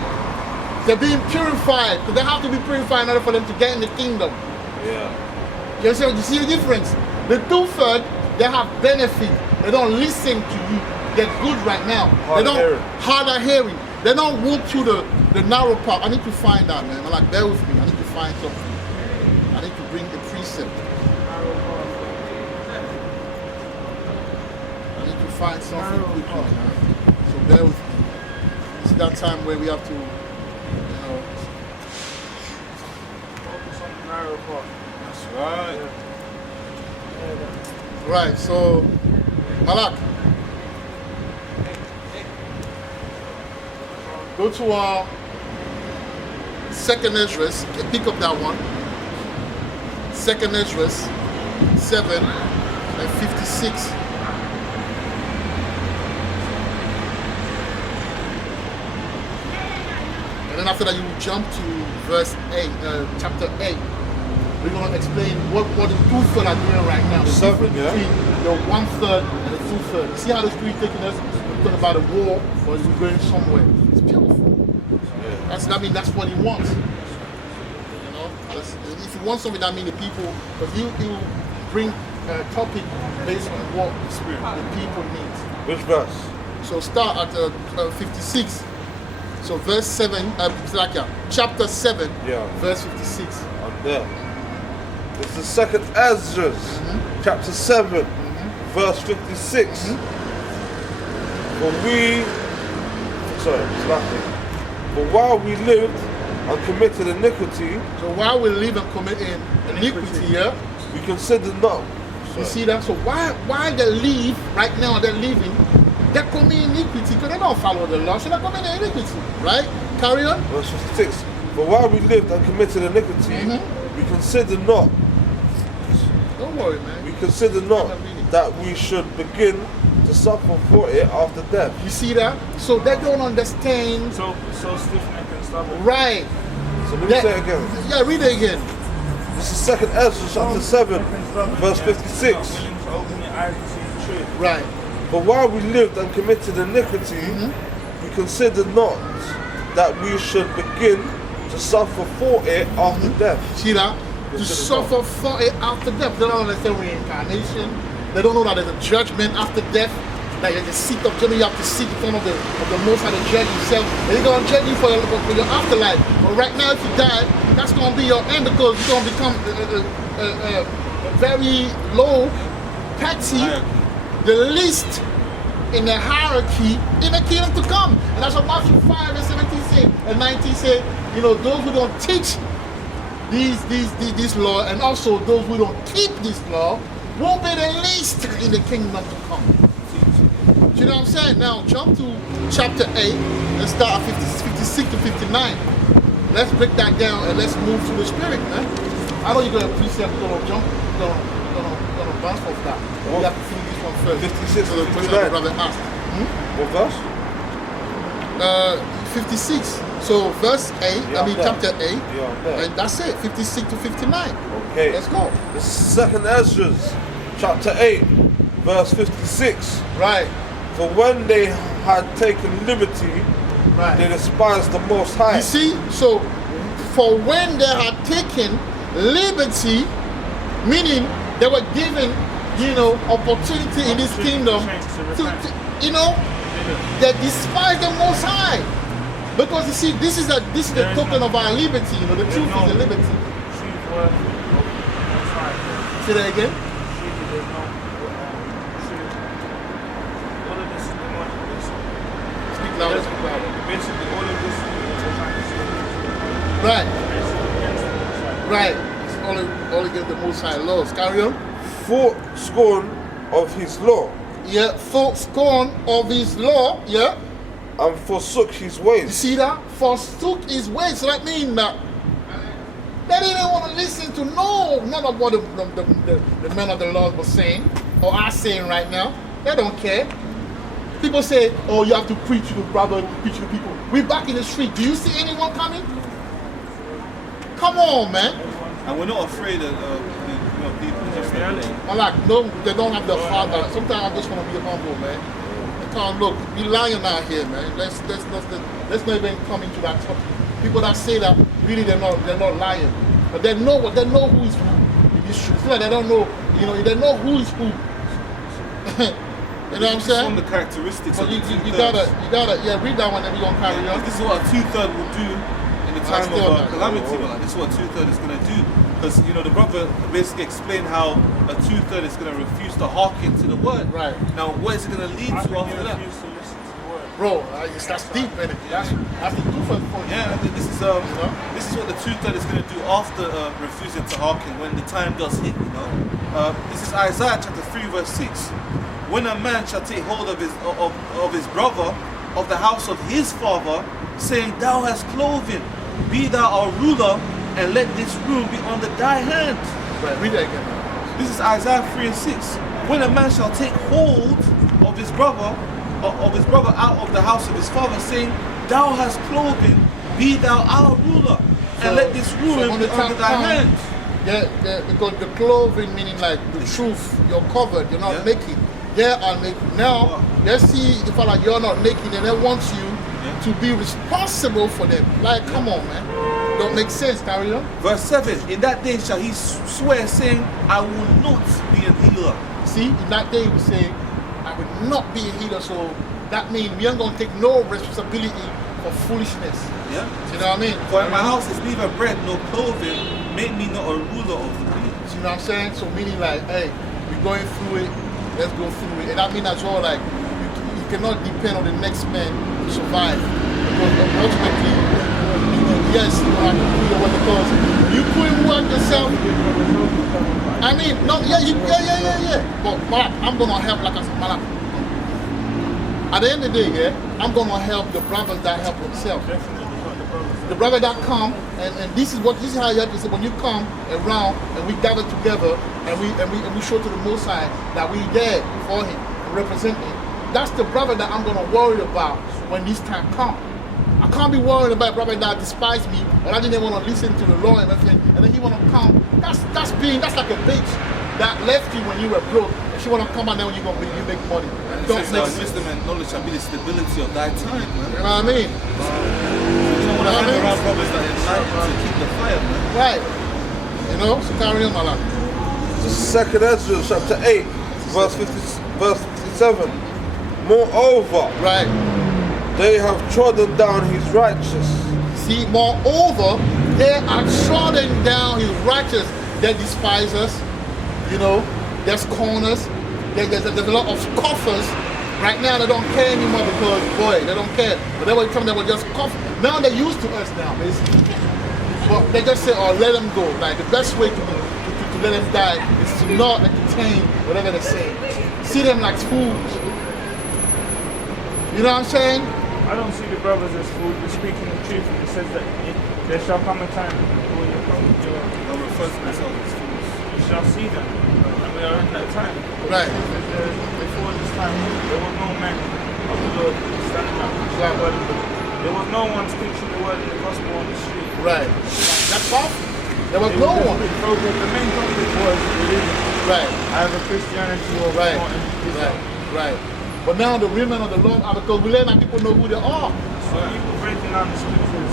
They're being purified because they have to be purified in order for them to get in the kingdom. Yeah. You understand? You see the difference? The 2/3, they have benefit. They don't listen to you. They're good right now. Hard they don't hearing. harder hearing. They don't walk through the narrow path. I need to find that, man. I'm like, bear with me. I need to find something. I need to bring the precept. I need to find something quickly, man. So bear with me. It's that time where we have to, you know. Focus on the narrow path. that's right. Right, so Malak. Go to Second Esdras, pick up that one. Second Esdras 7 and 56. And then after that you will jump to verse 8, chapter 8. We're going to explain what the 2/3 are doing right now. The Seven, difference yeah. between the 1/3 and the 2/3. See how the Spirit taking us? We're talking about a war, or is it going somewhere? It's beautiful. That's what He wants. You know, if He wants something, that means the people, because He will bring a topic based on what the people need. Which verse? So start at 56. So verse 7, chapter 7, Yeah. verse 56. I'm there. It's the second Esdras, chapter 7, verse 56. For while we lived and committed iniquity, So while we live and commit iniquity, yeah, we considered not. you see that? So why they live right now? They're living. They're committing iniquity because they don't follow the law. So they're committing iniquity, right? Carry on. Verse 56. For while we lived and committed iniquity, we considered not. Don't worry, man. We consider not that we should begin to suffer for it after death. You see that? So they don't understand. So stiff-necked and stubborn. Right. So let me say it again. Yeah, read it again. This is second Ezra chapter 7, verse 56. Willing to open your eyes to see the truth. Right. For while we lived and committed iniquity, we considered not that we should begin to suffer for it after death. See that? To suffer for it after death. They don't understand reincarnation. They don't know that there's a judgment after death. Like there's a seat of judgment. You have to sit in front of the Most High to judge yourself. And He's going to judge you for your afterlife. But right now, if you die, that's going to be your end because you're going to become a very low, petty, the least in the hierarchy in the kingdom to come. And that's what Matthew 5 and 17 say. And 19 say, you know, those who don't teach this law and also those who don't keep this law won't be the least in the kingdom to come. Do you know what I'm saying? Now jump to chapter 8 and start at 56 to 59. Let's break that down and let's move to the spirit, man. I know you're going to precept, you're going to jump, you're going to bounce off that. We have to finish this one first. 56 So the to question 59. the brother asked. What verse? 56. So verse 8, Yeah, I'm there. chapter 8, Yeah, I'm there. and that's it, 56 to 59. Okay. Let's go. The second Ezra, chapter 8, verse 56. Right, For when they had taken liberty, they right. despised the Most High. You see, so for when they had taken liberty, meaning they were given, you know, opportunity in this kingdom to you know, they despise the Most High. Because you see, this is the token of our liberty, you know, the truth is the liberty. Say that again? Speak louder, speak louder. Basically, all of this is trying to say. Right, right. It's all against the Most High laws. Carry on. Thought scorn of his law, Yeah, thought scorn of his law, yeah. and forsook his You ways. see that? Forsook his ways. So that means that they didn't want to listen to none of what the men of the Lord were saying or are saying right now. They don't care. People say, oh, you have to preach to the brother, preach to the people. We're back in the street. Do you see anyone coming? Come on, man. And we're not afraid of people. Just reality. I'm like, no, they don't have the heart. Sometimes I just want to be humble, man. I can't look. We lying out here, man. Let's not even come into that topic. People that say that really they're not lying, but they know who is who in this truth. It's like they don't know, you know, they know who is who. You know what I'm It's saying? one of the characteristics But of the you two-thirds. gotta, yeah, read that one and we're gonna carry on. This is what a two-third will do in the time still of not. calamity. But like, this is what a two-third is going to do. Because, you know, the brother basically explained how a two-third is going to refuse to hearken to the word. Right. Now, what is it going to lead to after that? Bro, that's deep, man. That's the truth for you. Yeah, this is what the two-third is going to do after refusing to hearken when the time does hit, you know. This is Isaiah chapter 3 verse 6. When a man shall take hold of his brother, of the house of his father, saying, Thou hast clothing, be thou our ruler, and let this room be under thy hand. Right, read that again. This is Isaiah 3 and 6. When a man shall take hold of his brother out of the house of his father, saying, Thou hast clothing, be thou our ruler, and let this room when be the time under thy comes, hand. Yeah, because the clothing meaning like the truth, you're covered, you're not naked. They are naked. Now, they see the fact that you're not naked and they want you to be responsible for them. Like, come on, man. Don't make sense, carry on. Verse 7. In that day shall he swear, saying, I will not be an healer. See, in that day we say, I will not be a healer, so that means we ain't going to take no responsibility for foolishness. Yeah. You know what I mean? For in my house is neither bread nor clothing, make me not a ruler of the people. You know what I'm saying? So meaning like, hey, we're going through it, let's go through it. And that means as well, like, you cannot depend on the next man to survive. Because ultimately, yes, you have to do your work because you couldn't work yourself. I mean, no, yeah. But Malak, I'm gonna help like I said, Malak. At the end of the day, yeah, I'm gonna help the brothers that help themselves. The brother that come, and this is how you have to say when you come around and we gather together and we show to the Most High that we there for him and represent him. That's the brother that I'm gonna worry about when this time comes. I can't be worried about a brother that despise me or I didn't want to listen to the law and everything, and then he wanna come. That's like a bitch. that left you when you were broke, and she want to come out there when you make money. And it Don't says make that sense. wisdom and knowledge shall be the stability of thy time, man. You know what I mean? You don't want to hang around brothers that enlighten to keep the fire, man. Right. You know, so carry on, my lad. 2nd Ezra chapter 8, verse 57. Moreover, Right. they have trodden down his righteous. See, moreover, they are trodden down his righteous. They despise us. You know, there's corners. There's a lot of scoffers. Right now, they don't care anymore because, boy, they don't care. But they will come, they will just cough. Now they're used to us now, basically. But they just say, oh, let them go. Like, the best way to let them die is to not entertain whatever they say. See them like fools. You know what I'm saying? I don't see the brothers as food. We're speaking the truth, and it says that there shall come a time when They'll refer to themselves as fools. you shall see them, and we are in that time. Right. Before this time, there was no man of the Lord standing up. Right. There was no one preaching the word in the gospel on the street. Right. That's powerful. There was no one. The main topic was religion. Right. Either Christianity or Right. Islam. Right. But now the women of the Lord are, because we let our people know who they are. So people breaking down the scriptures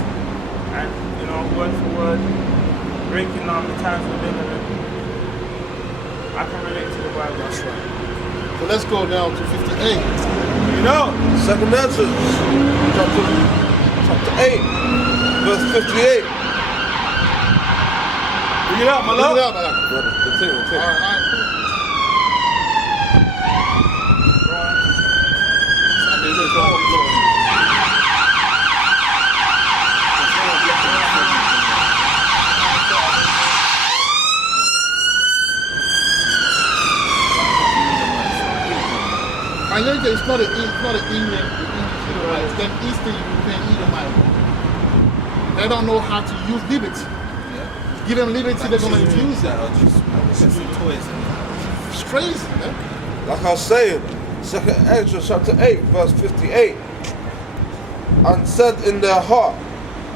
and, you know, word for word, breaking down the times we're living in. I can relate to the Bible. That's right. So let's go down to 58. You know, 2nd Ezra chapter 8, verse 58. bring it up, my Look love. it up, man. Brother, continue. All right, cool. I know that it's not an Indian Israelites, then Eastern European Edomite. They don't know how to use liberty. Give them liberty, they're going to abuse it. that are just toys. It's crazy, man. Like I was saying, 2nd Ezra chapter 8, verse 58. And said in their heart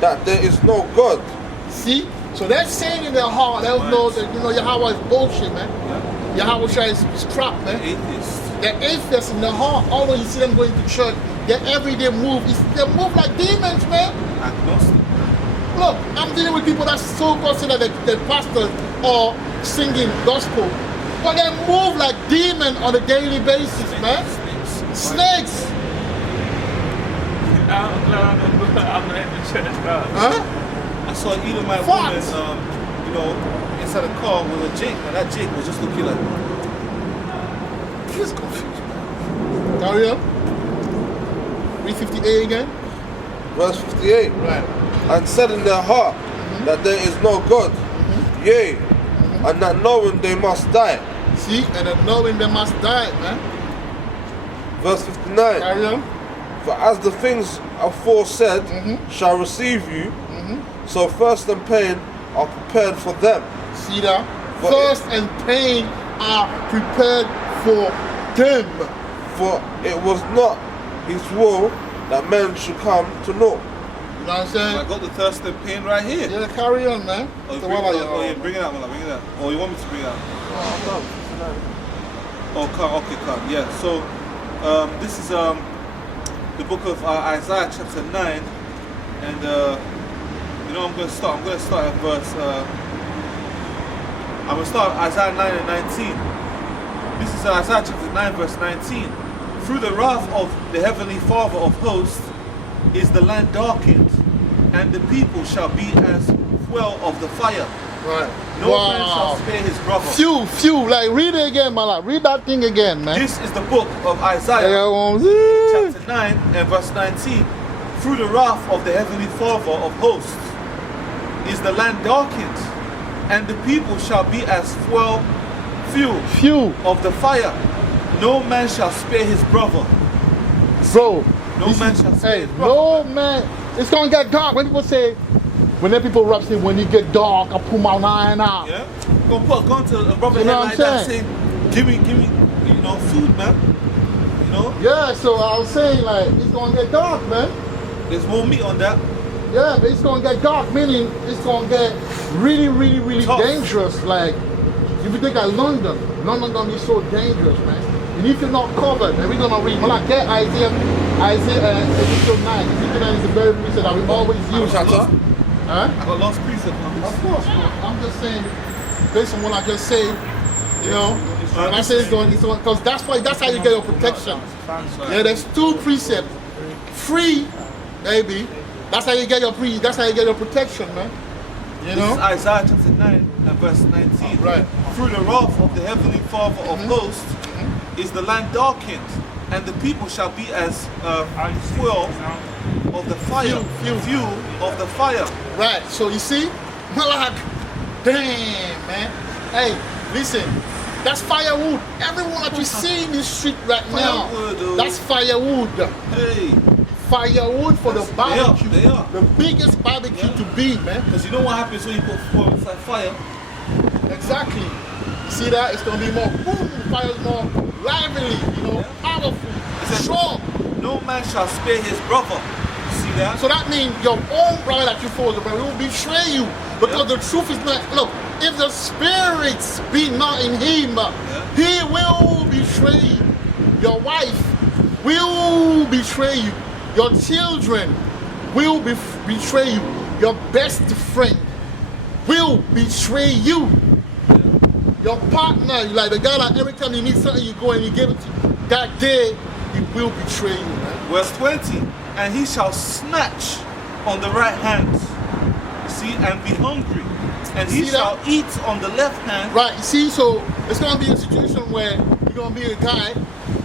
that there is no God. See? So they're saying in their heart, they don't know that, you know, Yahweh is bullshit, man. Yahweh is crap, man. Atheists. They're atheists in their heart. Although you see them going to church, their everyday move is they move like demons, man. Agnostic. Look, I'm dealing with people that so consider that they're pastors or singing gospel, but they move like demons on a daily basis, man. Snakes. I'm glad I'm not in the church now. Huh? I saw an Edomite woman, you know, inside a car with a jig, and that jig was just looking like. He's confused, man. Carry on. Read 58 again. Verse 58. Right. And said in their heart that there is no God. Yea, and that knowing they must die. See, and then knowing they must die, man. Verse 59. Carry on. For as the things aforesaid shall receive you, so thirst and pain are prepared for them. See that? For Thirst and pain are prepared for them. For it was not his will that men should come to know. You know what I'm saying? I got the thirst and pain right here. Yeah, carry on, man. Oh, So bring, what about yeah, bring it out, man. Bring it out. Oh, you want me to bring it out? Oh, okay, come. Yeah. So, this is the book of Isaiah, chapter 9, and you know, I'm gonna start at verse. I'm gonna start at Isaiah 9 and 19. This is Isaiah chapter 9, verse 19. Through the wrath of the heavenly Father of hosts is the land darkened, and the people shall be as fuel of the fire. Right. No man shall spare his brother. Few. Like, read it again, man. Read that thing again, man. This is the book of Isaiah, Yeah, chapter 9 and verse 19. Through the wrath of the heavenly Father of hosts is the land darkened, and the people shall be as fuel few. of the fire. No man shall spare his brother. Bro. No this man is- shall spare Hey, his brother. no man. It's gonna get dark. When people say, when the people rap say, when it get dark, I pull my line out. Yeah? Go to a brother You know head what like I'm that, say, give me, you know, food, man. You know, Yeah, so I was saying, like, it's gonna get dark, man. there's more meat on that. Yeah, but it's gonna get dark, meaning it's gonna get really Tough. dangerous. Like, If you think at London gonna be so dangerous, man. And if you're not covered, and we're gonna read, like get Isaiah Ezekiel 9. Ezekiel 9 is the very precept that we always use. Huh? Huh? I got lost precept on Of course, bro. I'm just saying, based on what I just said, you know, when I say it's going, because that's how you get your protection. Yeah, there's 2 precepts. Free, baby. That's how you get your protection, man. You This is know? Isaiah chapter 9 and verse 19. Right. Through the wrath of the heavenly Father of hosts is the land darkened, and the people shall be as fuel of the fire. Fuel of the fire. Right. So you see, Malak, damn, man. Hey, listen. That's firewood. Everyone that you see in the street right now, Firewood, that's firewood. Hey, Firewood for the barbecue. They are. The biggest barbecue to be, man. because you know what happens when you put fuel inside fire? Exactly. You see that? It's gonna be more boom. Fire's more lively, you know, powerful, says- strong. No man shall spare his brother. You see that? So that means your own brother that you follow, brother, will betray you. Because the truth is not, look, if the spirits be not in him, he will betray you. Your wife will betray you. Your children will betray you. Your best friend will betray you. Your partner, like the guy that every time you need something, you go and you give it to him. That day, he will betray you, man. Verse 20, and he shall snatch on the right hand, see, and be hungry, and he See shall that? eat on the left hand. Right, you see, so it's gonna be a situation where you're gonna be a guy,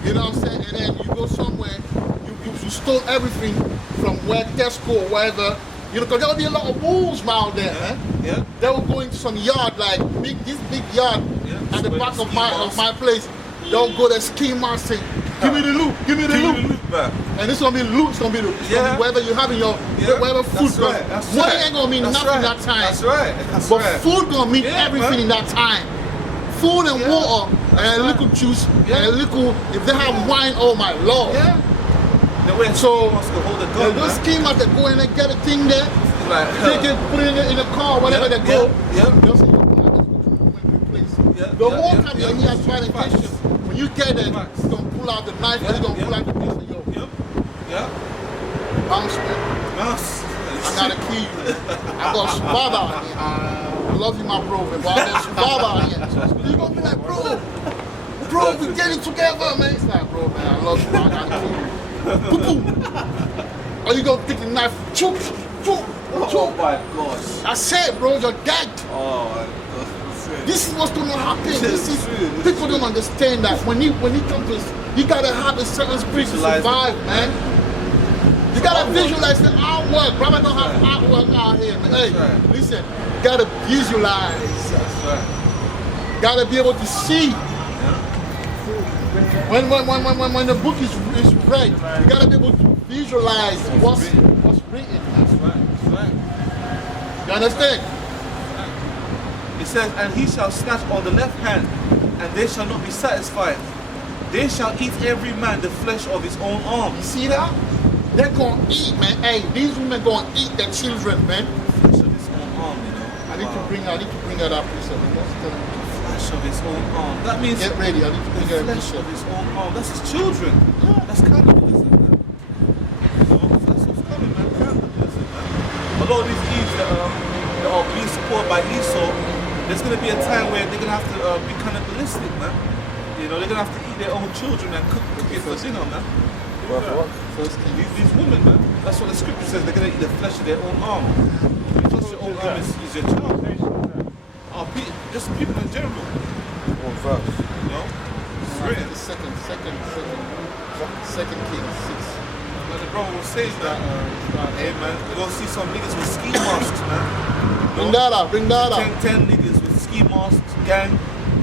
you know what I'm saying, and then you go somewhere, you stole everything from where Tesco or wherever, you know, because there'll be a lot of wolves out there, man. Yeah. They will go into some yard, like this big yard at the Where back the of ski my mask. place. They'll go there, ski mask, say, give me the loot, give me the loot. Back. And it's gonna be loot, it's gonna be whatever you have in your whatever food. That's right. That's Money right. ain't gonna mean That's nothing right. that time. That's right. That's But right. food gonna mean Yeah, everything man. in that time. Food and water and a little juice and a little. If they have wine, oh my lord! Yeah. The way So wants to hold a the gun. those man. schemers that go in and get a thing there, Like, take it, put it in the car, wherever they go. Yeah. They'll say, "Yo, let's go to a place." Yeah, The yeah, whole yeah, time yeah. you're here trying to catch you, when you get there, Facts. he's gonna pull out the knife, Yeah, he's gonna pull yeah. out the piece of yo, Yep. Yeah. bounce man. Mouse. I gotta kill you. I got Subaba on here. I love you, my bro, man, but I got Subaba on here. So you gonna be like, bro, we getting together, man. It's like, bro, man, I love you, I gotta kill you. Boom, boom. Or you gonna take the knife, choke. Oh my gosh. I said, bro, you're dead. Oh my gosh. This is what's gonna happen. This is true, it's people don't understand that when you come to this, you gotta have a certain spirit to Visualize it. survive, man. You gotta visualize the artwork. Brother don't have artwork out here, man. Hey, right. listen, you gotta visualize. That's right. Gotta be able to see. When the book is read, you gotta be able to visualize what's written. That's right. That's right. You understand? It says, and he shall snatch on the left hand, and they shall not be satisfied. They shall eat every man the flesh of his own You arm. see that? They're gonna eat, man. Hey, these women gonna eat their children, man. Flesh of his own arm, you know. I need to bring that up, please. Flesh of his own arm. That means Get ready. I need to bring the that up, flesh please. of his own arm. That's his children. That's cannibalism, man. You know, that's what's coming, man. Cannibalism, man. A lot of these Eves that are being supported by Esau, there's going to be a time where they're going to have to be cannibalistic, man. You know, they're going to have to eat their own children and cook it for dinner, man. First King. These women, man, that's what the scripture says. They're going to eat the flesh of their own arm. Because your own arm is your child. Just people in general. One verse. You know? It's written. Second King 6. Like the brother was saying that, hey man, we're gonna see some niggas with ski masks, man. Bring that up. 10 niggas with ski masks, gang.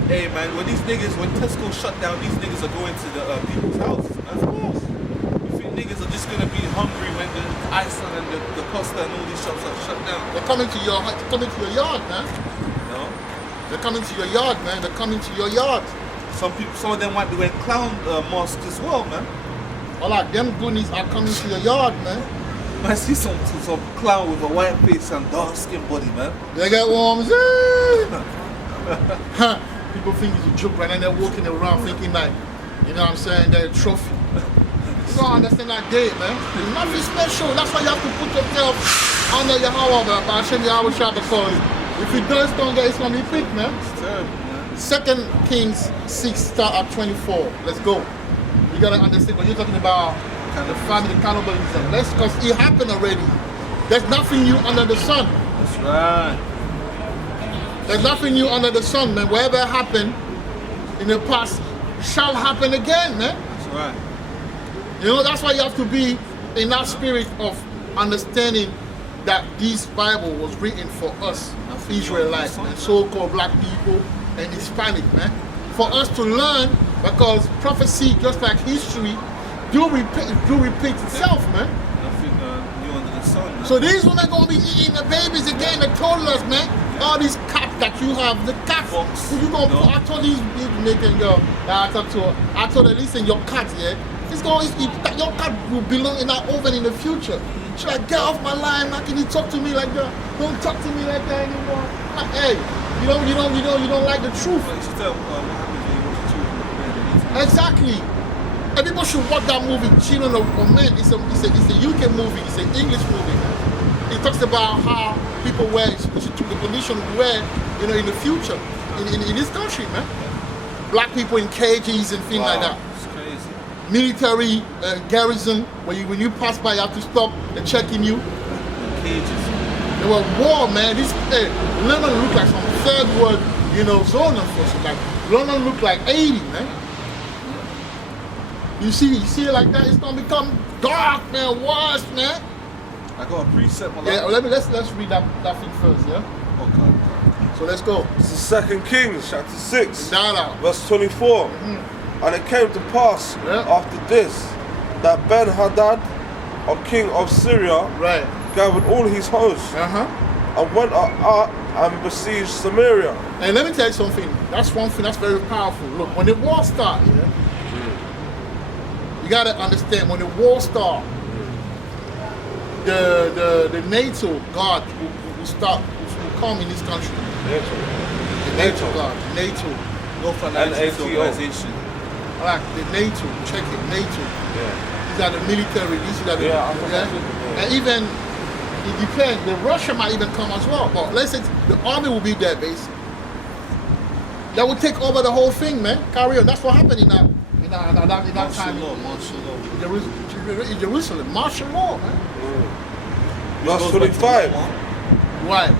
Hey man, when Tesco shut down, these niggas are going to the people's houses, man. Of course. You think niggas are just gonna be hungry when the Iceland and the Costa and all these shops are shut down? They're coming to your yard, man. You know? They're coming to your yard, man. They're coming to your yard. Some of them might be wearing clown masks as well, man. All like them goonies are coming to your yard, man. I see some clown with a white face and dark skin body, man. They get warm. people think it's a joke right now. They're walking around thinking like, you know what I'm saying, they're a trophy. You don't understand that day, man. It's nothing special. That's why you have to put yourself under your Yahweh, because if you don't get, it's gonna be quick, man. It's terrible, man. 2 Kings 6 start at 24. Let's go. You gotta understand when you're talking about the family cannibalism. That's because it happened already. There's nothing new under the sun. That's right. There's nothing new under the sun, man. Whatever happened in the past shall happen again, man. That's right. You know, that's why you have to be in that spirit of understanding that this Bible was written for us, Israelites, and so-called black people and Hispanic, man. For us to learn, because prophecy, just like history, do repeat itself, man. Nothing new under the sun. Man. So these women gonna be eating the babies again. They told us, man. All these cats that you have, the cats. Fox, Who you gonna? no. I told these Jamaican girl that I talked to her. I told her, listen, your cat, yeah, your cat will belong in that oven in the future. She's like, get off my line, man. Can you talk to me like that? Don't talk to me like that anymore. Like, hey, you don't like the truth. But you should tell what happens when you watch the children. Exactly. And people should watch that movie, Children of Men. It's a UK movie. It's an English movie. It talks about how people wear, the condition wear, you know, in the future, in this country, man. Black people in cages and things like that. It's crazy. Military garrison, when you pass by, you have to stop. They're checking you. Cages. There were war, man. London looked like some third world, you know, zone unfortunately. Like London looked like 80, man. You see it like that, it's gonna become dark, man, worse, man. I got a precept, my Yeah, love. let's read that thing first, yeah? Okay. So let's go. This is 2 Kings chapter 6, Nada. verse 24. And it came to pass Yeah. after this that Ben-Hadad, a king of Syria, Right. gathered all his hosts Uh-huh. and went out and besieged Samaria. And let me tell you something. That's one thing that's very powerful. Look, when the war starts, yeah, you gotta understand when the war starts, the NATO God will come in this country. The NATO God, NATO. North Atlantic NATO. Organization. I like the NATO. Check it, NATO. Yeah. These are the military. These are the Yeah. And even it depends. The Russia might even come as well. But let's say the army will be there, basically. That will take over the whole thing, man. Carry on. That's what happened in that time. Martial law. In Jerusalem, martial law, man. Verse 25. Right.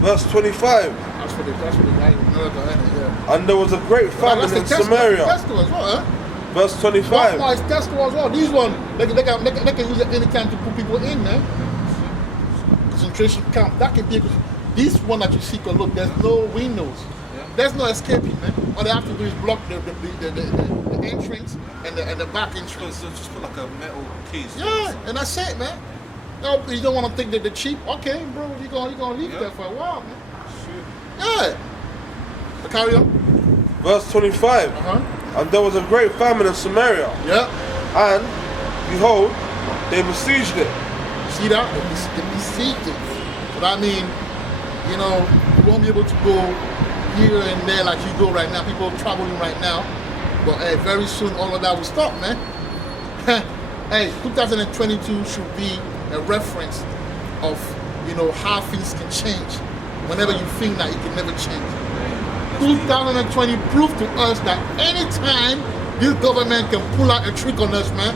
Verse 25. That's for the guy in America, yeah. And there was a great famine in Samaria. Tesco as well, huh? Verse 25. Walmart is Tesco as well. These one, they can use it any time to put people in, man. Concentration camp. That can be. This one that you see, look, there's no windows. There's no escaping, man. All they have to do is block the entrance and the back entrance. So just put like a metal case. Yeah, and that's it, man. No, you don't want to think that the cheap. Okay, bro, you're gonna leave there for a while, man. Yeah. But carry on. Verse 25. And there was a great famine in Samaria. Yeah. And behold, they besieged it. See that? They besieged it. So that means, you know, you won't be able to go here and there like you go right now. People traveling right now. But hey, very soon all of that will stop, man. Hey, 2022 should be a reference of, you know, how things can change. Whenever you think that it can never change. 2020 proved to us that anytime this government can pull out a trick on us, man,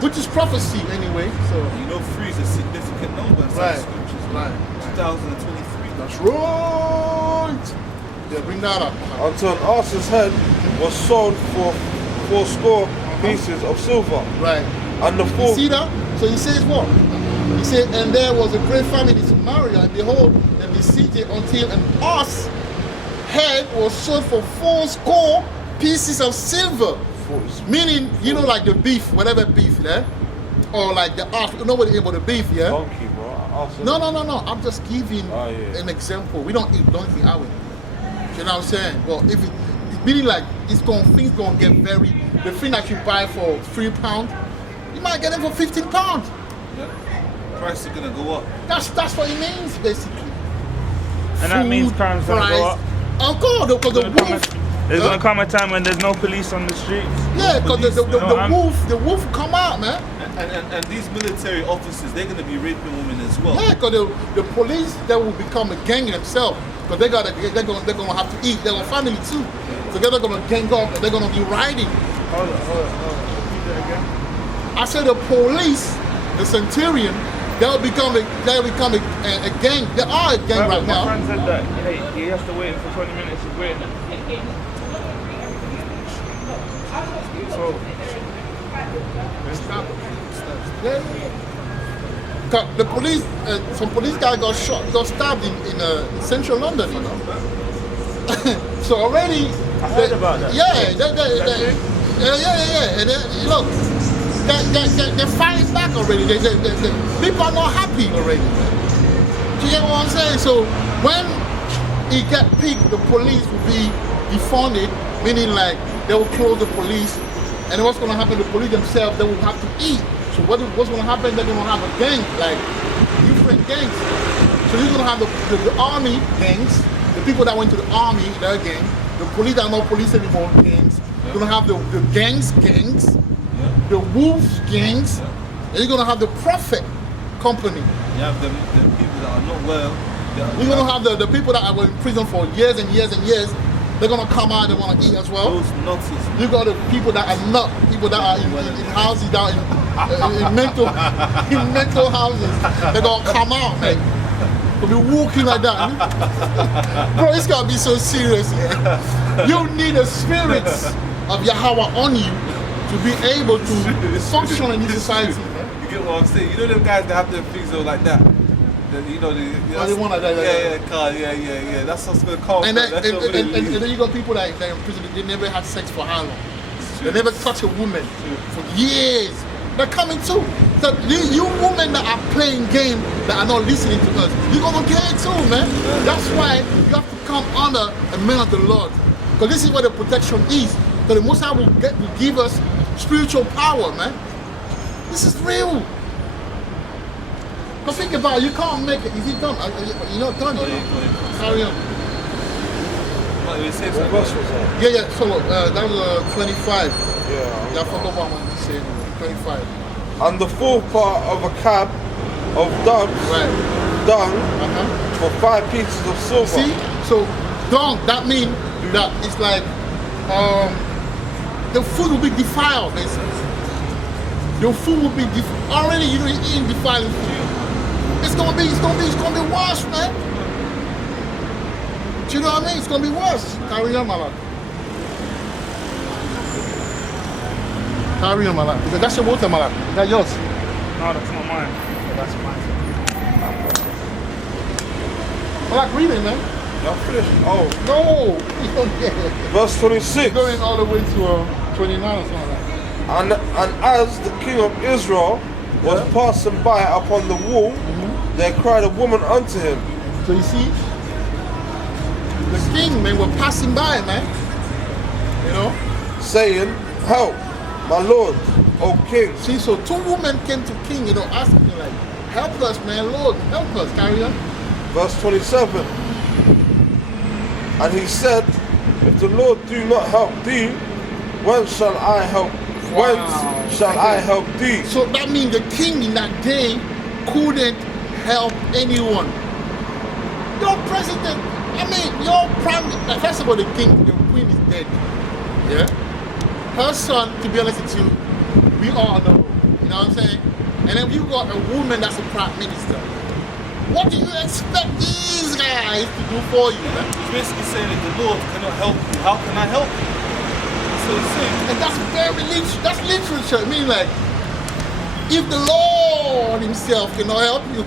which is prophecy anyway. So you know, 3 is a significant number in right, scriptures. right. 2023. That's right. Yeah, bring that up. Until an ass's head was sold for 4 pieces of silver. Right. And the You fourth. see that? So he says what? He said, and there was a great famine in Samaria, and behold, they besieged it until an ass head was sold for 4 pieces of silver. Meaning, you know, like the beef, whatever beef, yeah? Or like the ass, you know what it is, the beef, yeah? Donkey, bro. No. I'm just giving yeah. an example. We don't eat donkey, are we? You know what I'm saying? Well, if it meaning like things gonna get very. The thing that you buy for £3, you might get it for £15. Yeah. Price is gonna go up. That's what it means basically. And that means crime's gonna go up. Of course, because the wolf. There's gonna come a time when there's no police on the streets. Yeah, because the wolf come out, man. And these military officers, they're gonna be raping women as well. Yeah, because the police, they will become a gang themselves. Because they're gonna have to eat. They're a family too. So they're gonna gang up and they're gonna be riding. Hold on. Repeat that again. I said the police, the Centurion, they'll become a gang. They are a gang right My now. friend said that he has to wait for 20 minutes. He's waiting. So, Yeah. The police, some police guy got stabbed in central London, you know. So already, I heard about that. yeah. And then, look, they're fighting back already. People are not happy already. Do you get what I'm saying? So when he get picked, the police will be defunded, meaning like they will close the police. And what's going to happen? The police themselves, they will have to eat. So what's going to happen? They're going to have a gang, like different gangs. So you're going to have the army gangs, the people that went to the army, their gang. The police that are not police anymore, gangs. You're going to have the gangs, the wolves gangs. And you're going to have the prophet company. You have the people that are not well. You're going to have the people that were in prison for years and years and years. They're gonna come out, they wanna eat as well. Those nutties. You got the people that are not, people that are in houses down in mental houses. They're gonna come out, man. They'll be walking like that. Bro, it's gonna be so serious. Man. You need the spirits of Yahweh on you to be able to function in this society. Man. You get what I'm saying? You know them guys that have them things though like that. They want like that. Yeah. That's what's gonna come. And then you got people that are in prison. They never had sex for how long? They never touched a woman for years. They're coming too. So you women that are playing games that are not listening to us, you're gonna get it too, man. That's why you have to come under a man of the Lord, because this is where the protection is. So the Most High will give us spiritual power, man. This is real. But think about it, you can't make it. Is it done? You're not done, you know? Carry on. What verse was that? Yeah, so that was 25. Yeah. I forgot what one to say. 25. And the fourth part of a cab of doves, Right. dung, Uh-huh. for 5 pieces of silver. See? So, dung, that means that it's like, the food will be defiled, basically. Your food will be already you're eating defiling food. It's gonna be worse, man. Do you know what I mean? It's gonna be worse. Carry on, my love. Carry on, my love. Because that's your water, my love. Is that yours? No, that's not mine. That's mine. I like reading, man. Y'all finished? Oh. No! Verse 26. Going all the way to 29 or something like that. And as the king of Israel was passing by upon the wall, there cried a woman unto him. So you see, the king, man, were passing by, man. You know? saying, Help, my lord, O king. See, so 2 women came to king, you know, asking him like, help us, man, Lord, help us. Carry on. Verse 27. And he said, if the Lord do not help thee, whence shall I help? Whence shall I help thee? So that means the king in that day couldn't help anyone. Your president, your prime, first of all, the king, the queen is dead. Yeah? Her son, to be honest with you, we all know. You know what I'm saying? And then you got a woman that's a prime minister. What do you expect these guys to do for you, man? He's basically saying that the Lord cannot help you. How can I help you? That's what he's saying. And that's that's literature. I mean, like, if the Lord himself cannot help you,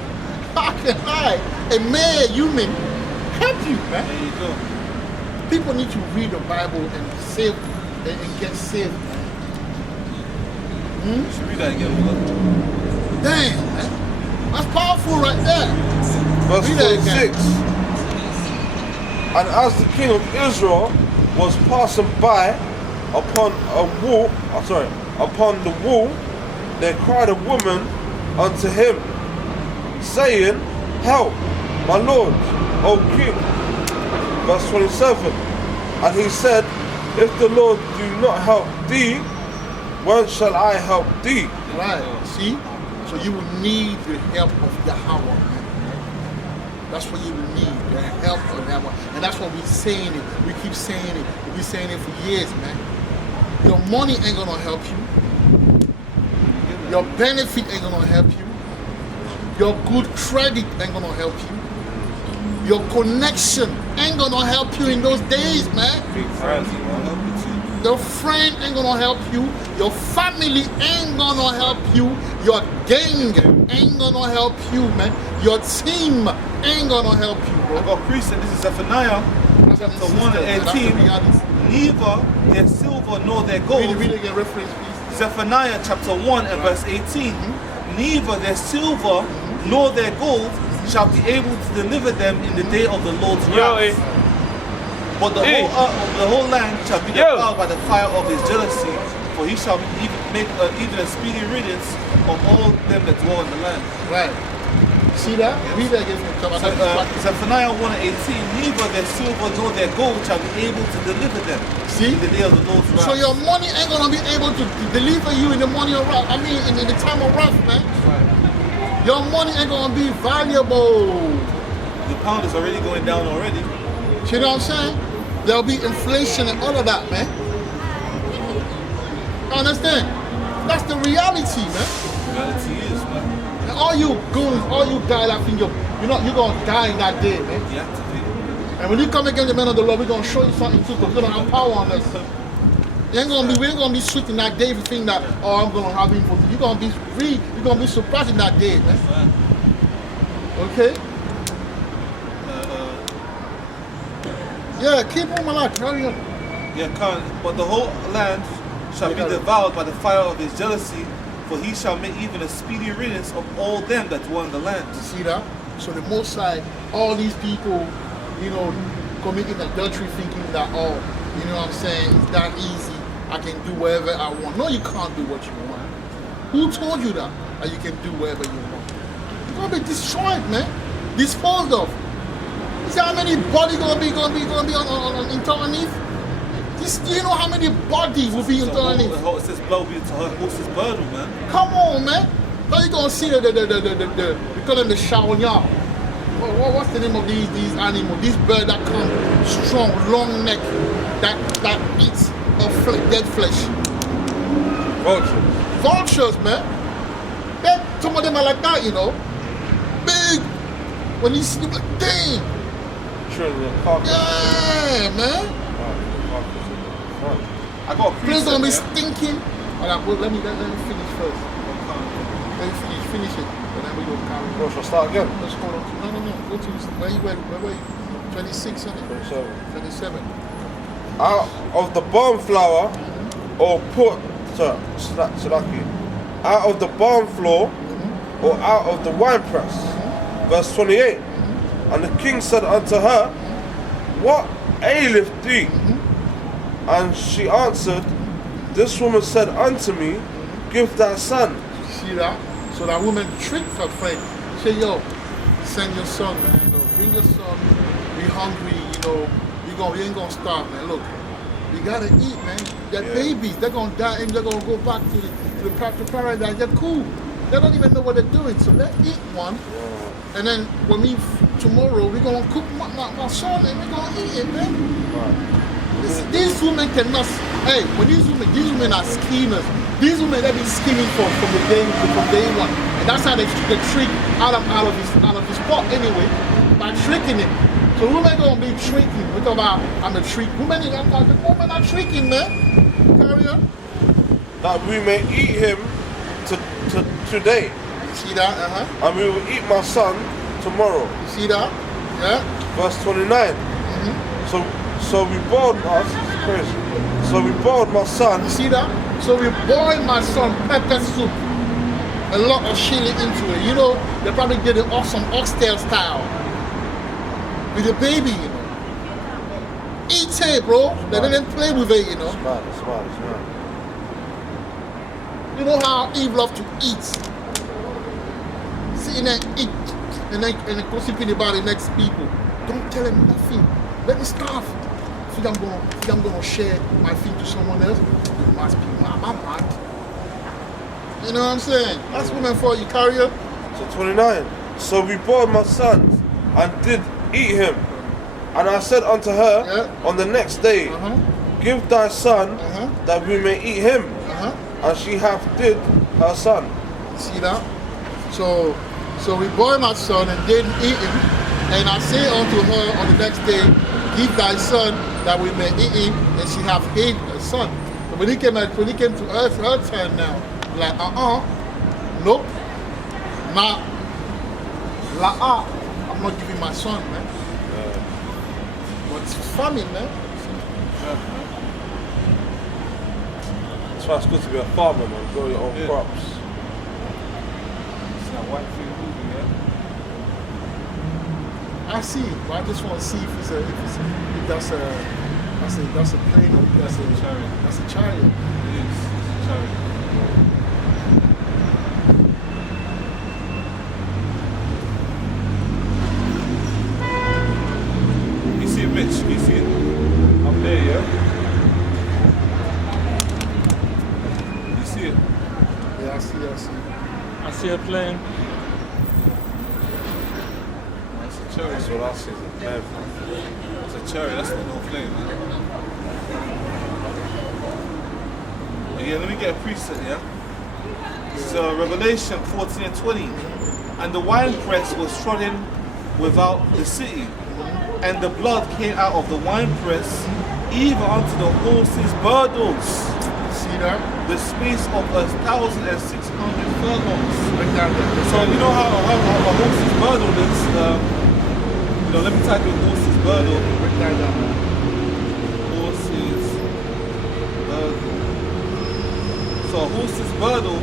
how can I, a mere human, help you, man? There you go. People need to read the Bible and save and get saved, man. You should read that again, bro. Damn, man. That's powerful right there. Verse Read that 46. And as the king of Israel was passing by upon the wall, there cried a woman unto him, saying, Help, my lord, O king. Verse 27. And he said, if the Lord do not help thee, when shall I help thee? Right. See? So you will need the help of Yahweh, man. That's what you will need, the help of Yahweh. And that's what we're saying it. We keep saying it. We've been saying it for years, man. Your money ain't gonna help you. Your benefit ain't gonna help you. Your good credit ain't gonna help you. Your connection ain't gonna help you in those days, man. Big friends, you know, help you too. Your friend ain't gonna help you. Your family ain't gonna help you. Your gang ain't gonna help you, man. Your team ain't gonna help you, I bro. got precept. This is Zephaniah chapter 1 and 18. Neither their silver nor their gold. Read again, reference, please. Zephaniah chapter 1 and verse 18. Neither their silver nor their gold shall be able to deliver them in the day of the Lord's wrath. But the whole land shall be defiled by the fire of his jealousy, for he shall make even a speedy riddance of all them that dwell in the land. Right. See that? Read that again. Zephaniah 1 and 18. Neither their silver nor their gold shall be able to deliver them See? in the day of the Lord's wrath. So your money ain't gonna be able to deliver you in the morning of wrath. I mean, in the time of wrath, man. Your money ain't gonna be valuable. The pound is already going down already. You know what I'm saying? There'll be inflation and all of that, man. Understand? That's the reality, man. Reality is, man. And all you goons, all you guys that think you're gonna die in that day, man. Deactivate. And when you come against the men of the Lord, we're gonna show you something too, because we're gonna have power on us. We ain't gonna be sweet in that day if you think that, oh, I'm gonna have him for you. You're gonna be free, you're gonna be surprised in that day, man. Okay? Yeah, keep on, man. Carry on. Yeah, but the whole land shall be devoured by the fire of his jealousy, for he shall make even a speedy riddance of all them that dwell in the land. You see that? So the Most High, all these people, you know, committing adultery, thinking that, oh, you know what I'm saying, it's that easy. I can do whatever I want. No, you can't do what you want. Who told you that you can do whatever you want? You're gonna be destroyed, man. Disposed of. You see how many bodies gonna be on underneath? Do you know how many bodies will be underneath? It says blow be to her horse's burden, man. Come on, man. Now you gonna see we call them the Shaonya. What's the name of these animals? These birds that come strong, long neck, that eats dead flesh. Vultures, man. Some of them are like that, you know. Big. When you sleep, like, dang. Yeah, man. I got a Place precept. gonna be stinking. Alright, well, let me finish first. Let me finish it, and then we go carry on. Shall I start again? Let's hold on to, no. Go to, where were you? 26, isn't it? 27. Out of the balm flour, or put, Salaki, out of the balm floor, or out of the winepress. Verse 28. And the king said unto her, what aileth thee? And she answered, this woman said unto me, give thy son. See that? So that woman tricked her friend. Say, yo, send your son, man. You know, bring your son. We hungry, you know. We ain't gonna starve, man. Look, we gotta eat, man. They're babies. They're gonna die and they're gonna go back to paradise. They're cool. They don't even know what they're doing. So let's eat one. And then tomorrow we're gonna cook my son and we're gonna eat it, man. These women cannot. Hey, when these women are schemers. These women, they've been scheming from day one, and that's how they trick Adam out of his spot anyway, by tricking him. So women gonna be tricking. We talk about I'm a trick. Women are tricking, man. Carry on. That we may eat him today. You see that? And we will eat my son tomorrow. You see that? Yeah. Verse 29. So we boiled us. Crazy. So we boiled my son. You see that? So we boiled my son pepper soup. A lot of chili into it. You know, they probably did it off some oxtail style. With the baby, you know. Eat it, bro. They didn't play with it, you know. Smart. You know how Eve loved to eat. Sitting there, eat. And then gossiping about the next people. Don't tell them nothing. let me starve. Think I'm gonna share my thing to someone else? You must be mad. You know what I'm saying? That's women for you, carrier. So 29. So we bore my sons and did eat him. And I said unto her on the next day, give thy son that we may eat him. And she hath did her son. See that? So we bore my son and did eat him. And I say unto her on the next day, give thy son that we may eat him. And she hath hid her son. But when he came to her turn now, like nope, nah, I'm not giving my son, man. But it's famine, man. That's why it's good to be a farmer, man. Grow your own crops. It's that white thing moving, yeah? I see it, but I just want to see if that's a plane or if that's a chariot. That's a chariot. It is. It's a chariot. You see it, Mitch? You see it? Up there, yeah? You see it? Yeah, I see. I see a plane. That's a chariot. That's what I see. It's a chariot. That's not no plane, man. Yeah, let me get a preset, yeah? So, Revelation 14 and 20. And the winepress was trodden without the city, and the blood came out of the winepress, even unto the horses' burdles, See that? the space of 1,600 furlongs. Right down there. So, you know how a horse's burdle is? Let me type in horse's burdle. Right down there. Horse's burdle. So, a horse's burdle.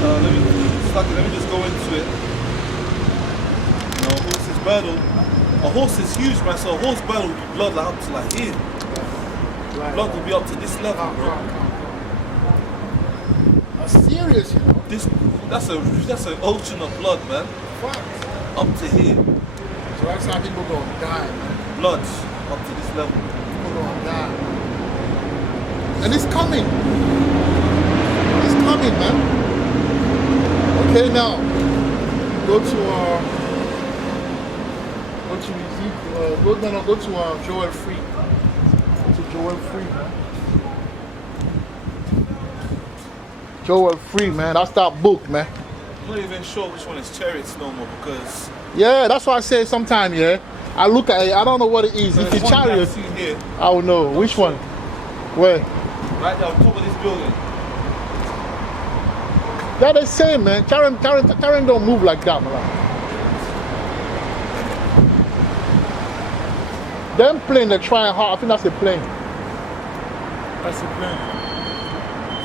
Let me just go into it. A horse's burdle. A horse is huge, man. So a horse burdle will be blood like up to like here. Blood will be up to this level, bro. That's serious, you know. That's an ocean of blood, man. Facts. Up to here. So that's how people gonna die, man. Blood up to this level. People gonna die. And it's coming. It's coming, man. Okay, now go to Ezekiel. Go to Joel 3. Go to Joel 3, man. Joel 3, man. That's that book, man. I'm not even sure which one is chariots no more because Yeah, that's why I say sometime, yeah. I look at it, I don't know what it is. If it's one that chariot, I've seen here, I don't know. Which one? Where? right there on top of this building. They're the same, man. Chariot don't move like that, man. Them plane, they're trying hard. I think that's a plane. That's a plane.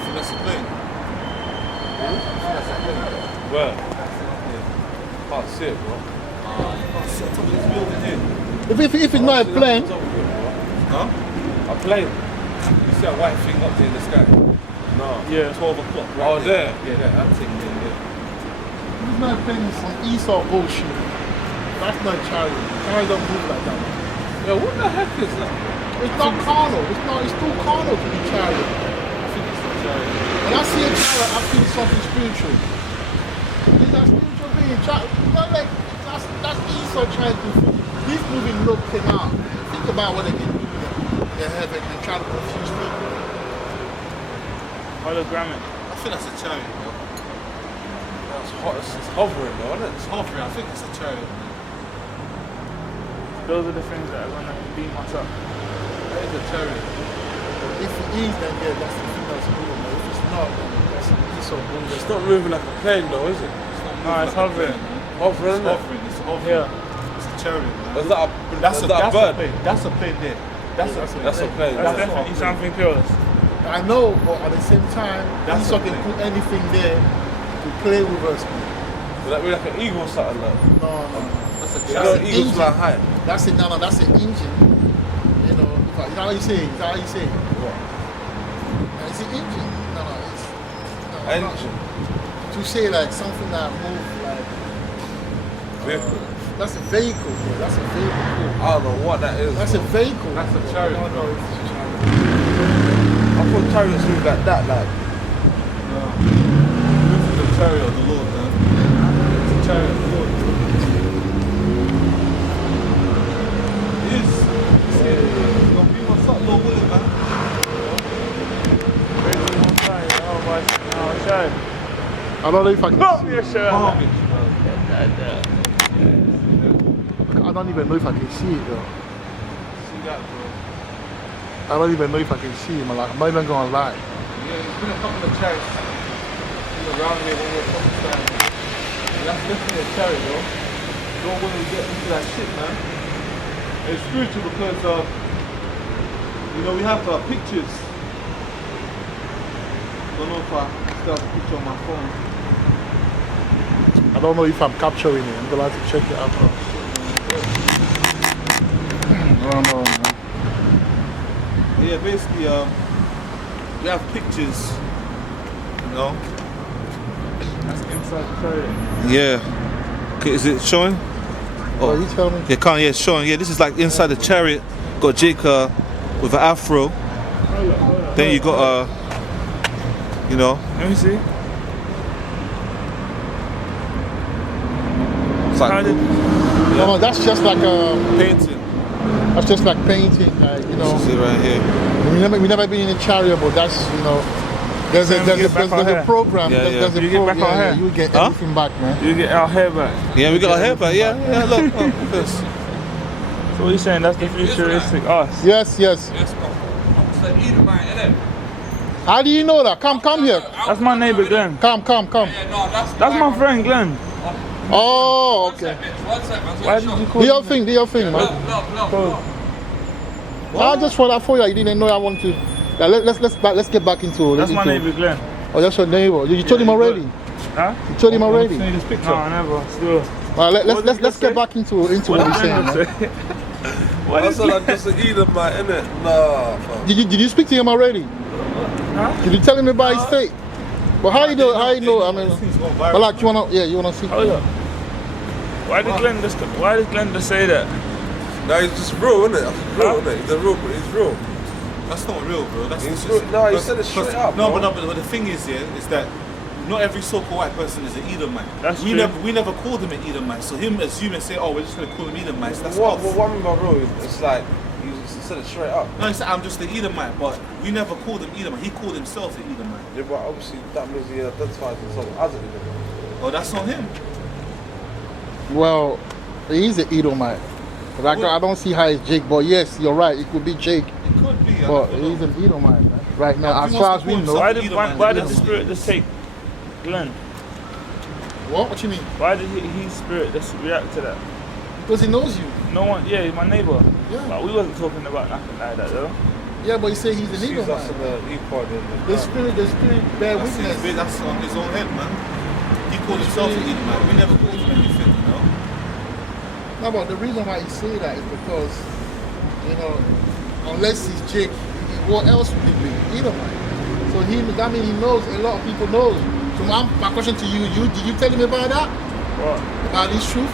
So that's the plane. Where? Can't see it, bro. Oh, it's on top of this building here. If it's not a plane, Huh? A plane. You see that white thing up there in the sky? No. Yeah. 12 o'clock. Right Oh, there. Yeah, that thing there. if it's not a plane, it's some Esau bullshit. That's not chariot. Chariot don't move like that. Yo, what the heck is that? It's not carnal. It's too carnal to be chariot. I think it's the chariot. When I see a chariot, I feel something spiritual. It's that spiritual being. It's not like that's Esau trying to. These moving look came out. Think about what they can do in heaven and try to confuse people. Hologramic. I think that's a chariot, bro. That's hot. It's hovering, though, isn't it? It's hovering. I think it's a chariot. Those are the things that are gonna beam us up. That is a chariot. If it is, then yeah, that's the thing that's moving. But if it's not, then that's Esau moving. It's not moving like a plane, though, is it? No, it's hovering. Hovering, It's isn't it? hovering. It's hovering. Yeah. It's a chariot, man. Is that a bird? plane. That's a plane there. That's a plane. That's a plane. That's definitely something pure. I know, but at the same time, That's Esau the can thing. put anything there to play with us. Would that be like an eagle or something like that? No. That's a You chariot. know, eagles fly high. That's it. No, that's an engine. You know, you know how you say? Is that how you say? What? It's an engine. No, it's no, Engine. To say like something that moves like Vehicle. That's a vehicle, bro. That's a vehicle. I don't know what that is. That's a bro. vehicle. That's a bro. chariot, I don't bro. know if it's a chariot. I thought chariots move like that, like. No. This is the chariot of the Lord, man. It's a chariot of the Lord. It is. It's gonna be what's up, Lord willing, man. I don't know if I can Got see me a it. shirt. Garbage, man. I don't even know if I can see it though. See that, bro? I don't even know if I can see it, man. Like, I'm not even gonna lie. Yeah, there's been a couple of chariots around here when we were talking about it. That's definitely a chariot, bro. Don't want to get into that shit, man. It's spiritual because, we have pictures. Don't know if I still have a picture on my phone. I don't know if I'm capturing it. I'm gonna have to check it out. I don't know, man. But yeah, basically, we have pictures, That's inside the chariot. Yeah. Okay, is it showing? Oh, you tell me. Yeah, it's showing. Yeah, this is like inside the chariot. Got Jake with an afro. Then you got Let me see. it's like How did, No, that's just like painting. that's just like painting, like, This is it right here. we never been in a chariot, but that's, there's Then we get back our a hair. program. Yeah, There's yeah. a You get back our hair? You get Huh? everything back, man. you get our hair back. Yeah, we got our hair back. Yeah, look. This. So what you saying? That's the futuristic us. Yes. Yes, I'm the Edomite, innit? How do you know that? Come here. That's my neighbor Glenn. Come. Yeah, no, that's That's my friend Glenn. Oh, okay. One sec, man. Why did you call Do your me? thing, man. Look. I just thought you didn't know I wanted to. Yeah, let's get back into. That's my neighbor Glenn. Oh, that's your neighbor. You told him he's already. Huh? You told him already. See this picture. No, I never. Still. Let's get back into what he's saying, man. What I is said I'm just an Edomite, innit? Nah, fam. Did you speak to him already? Huh? Did you tell him about his state? Well, how you know? I mean, This thing's going but viral. like you wanna see? Hold up. Why did Glenn just say that? Nah, he's just real, innit? That's real, innit? He's real. That's not real, bro. That's He's just, real. No, he said it straight up, No, bro. but the thing is, is that not every so-called white person is an Edomite. That's we true. we never called him an Edomite. So him assuming say, oh, we're just gonna call him Edomites. That's What false. I mean by real, it's like, he said it straight up. No, he said I'm just an Edomite, but we never called him Edomite. He called himself an Edomite. Yeah, but obviously that means he identifies himself as an Edomite. Oh, that's on him. Well, he's an Edomite. But I don't see how it's Jake, but yes, you're right. It could be Jake, It could be. I but don't know. he's an Edomite, man. Right now, He as wants far to as we call know. himself- Why did the spirit just take Glenn? What you mean? Why did his spirit just react to that? Because he knows you. No one, yeah, he's my neighbor. Yeah. But we wasn't talking about nothing like that though. Yeah, but he said he's an Sees us in Edomite. the equal in The spirit bear That's, witness. that's on his own head, man. He called himself an Edomite. We never called him anything, No, but the reason why he say that is because, unless he's Jake, what else would he be? Edomite. So that means he knows. A lot of people know. So my question to you, did you tell him about that? What? About this truth?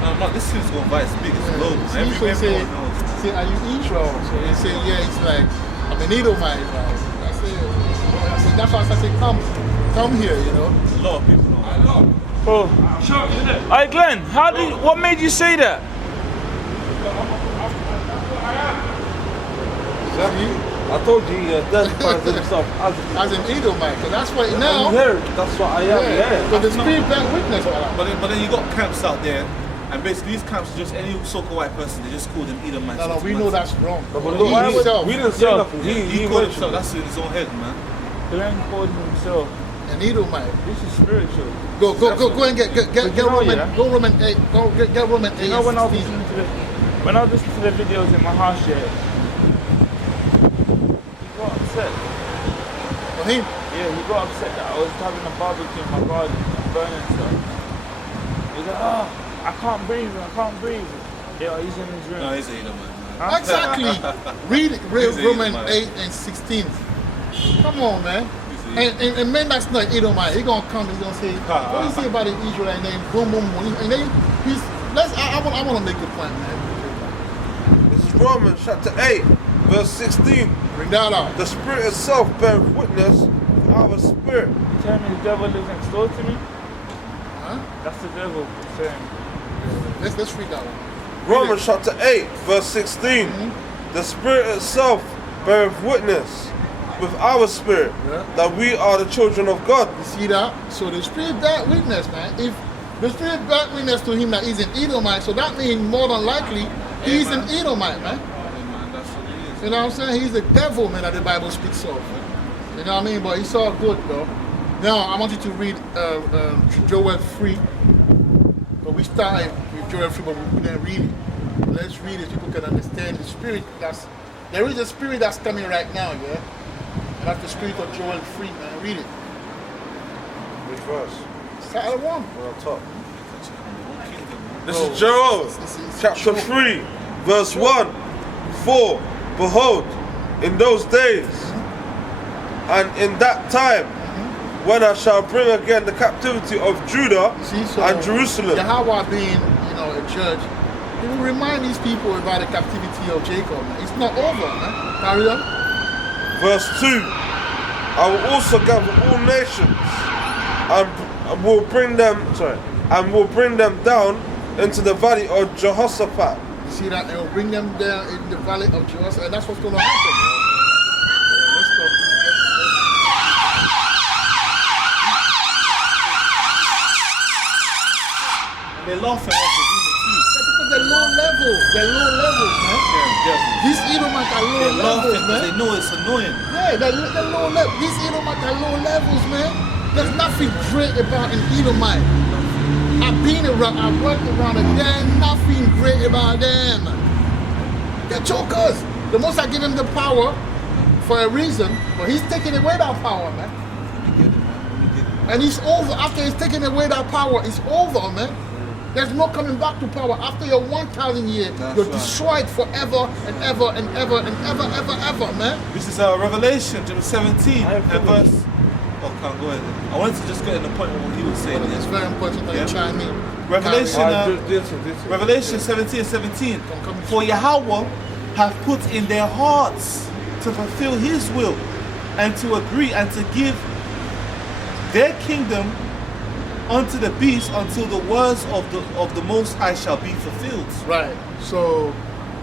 No, this thing's going viral. It's big. It's global. So he Everyone knows. say, are you Israel? So he say, yeah. It's like, I'm an Edomite. Like, I said, that's why I said, come here, A lot of people know. Oh. Hey Glenn, what made you say that? Exactly. I told you he identifies himself as As an Edomite, because that's what I'm now. here. That's what I am, yeah. Because the spirit bear witness. But then you got camps out there, and basically these camps are just any so-called white person. They just call them Edomites. No, we know that's wrong. But Look, look, he himself, we didn't say Yo, nothing. He He called mentioned himself. it. That's in his own head, man. Glenn called himself. an Edomite. This is spiritual. Go and get But you know, Roman. yeah? Go Roman 8. Go get Roman 8. You know when I was listening to the videos in my house, yeah, he got upset. For him. Yeah, he got upset that I was having a barbecue in my garden and burning stuff. He's like, I can't breathe. Yeah, he's in his room. No, he's an Edomite, man. Huh? Exactly. Read He's an Roman Edomite. 8 and 16. Come on, man. He's an And man that's not Edomite, he gonna come, he's gonna say, what do you say about the Israel? And then boom, boom, boom. And then I want to make a point, man. This is Romans chapter 8, verse 16. Bring that out. The Spirit itself bears witness with our spirit. You tell me the devil lives next door to me? Huh? That's the devil saying. Let's read that one. Romans chapter 8, verse 16. The Spirit itself bears witness with our spirit Yeah. that we are the children of God. You see that? So the Spirit bear witness, man. If the Spirit bear witness to him that he's an Edomite, so that means more than likely he's an Edomite, man. Hey, man, that's what it is. You know what I'm saying? He's the devil, man, that the Bible speaks of. You know what I mean? But it's all good, though. Now, I want you to read Joel 3. But we started with Joel 3, but we didn't read it. Let's read it so people can understand the spirit there is a spirit that's coming right now, yeah? And that's the spirit of Joel 3, man. Read it. Which verse? Start at 1. We're on top. This Oh, is Joel, it's chapter Joel. 3, verse 1. For, behold, in those days and in that time, when I shall bring again the captivity of Judah See, so and Jerusalem. Yahweh being, a judge, he will remind these people about the captivity of Jacob, man. It's not over, man. Carry on. Verse 2. I will also gather all nations and will bring them down into the valley of Jehoshaphat. You see that? And will bring them down in the valley of Jehoshaphat, and that's what's going to happen, man. Let's go. They're laughing at the demon too. Because they're low levels. They're low levels, man. These Edomites are low They're levels, laughing because man. they know it's annoying. Yeah, they're low levels. These Edomites are low levels, man. There's nothing great about an Edomite. I've been around, I've worked around them. There's nothing great about them. They're jokers. The most I give him the power for a reason, but he's taking away that power, man. And it's over. After he's taken away that power, it's over, man. There's no coming back to power. After your 1,000 years, you're right. destroyed forever and ever and ever and ever, man. This is Revelation chapter 17 and verse. Oh, can't go ahead. I wanted to just get in the point of what he was saying. It's very important that Yeah. you chime in. Revelation, Carry Revelation 17:17. Come. For Yahweh hath put in their hearts to fulfill his will and to agree and to give their kingdom unto the beast until the words of the Most High shall be fulfilled. Right. So,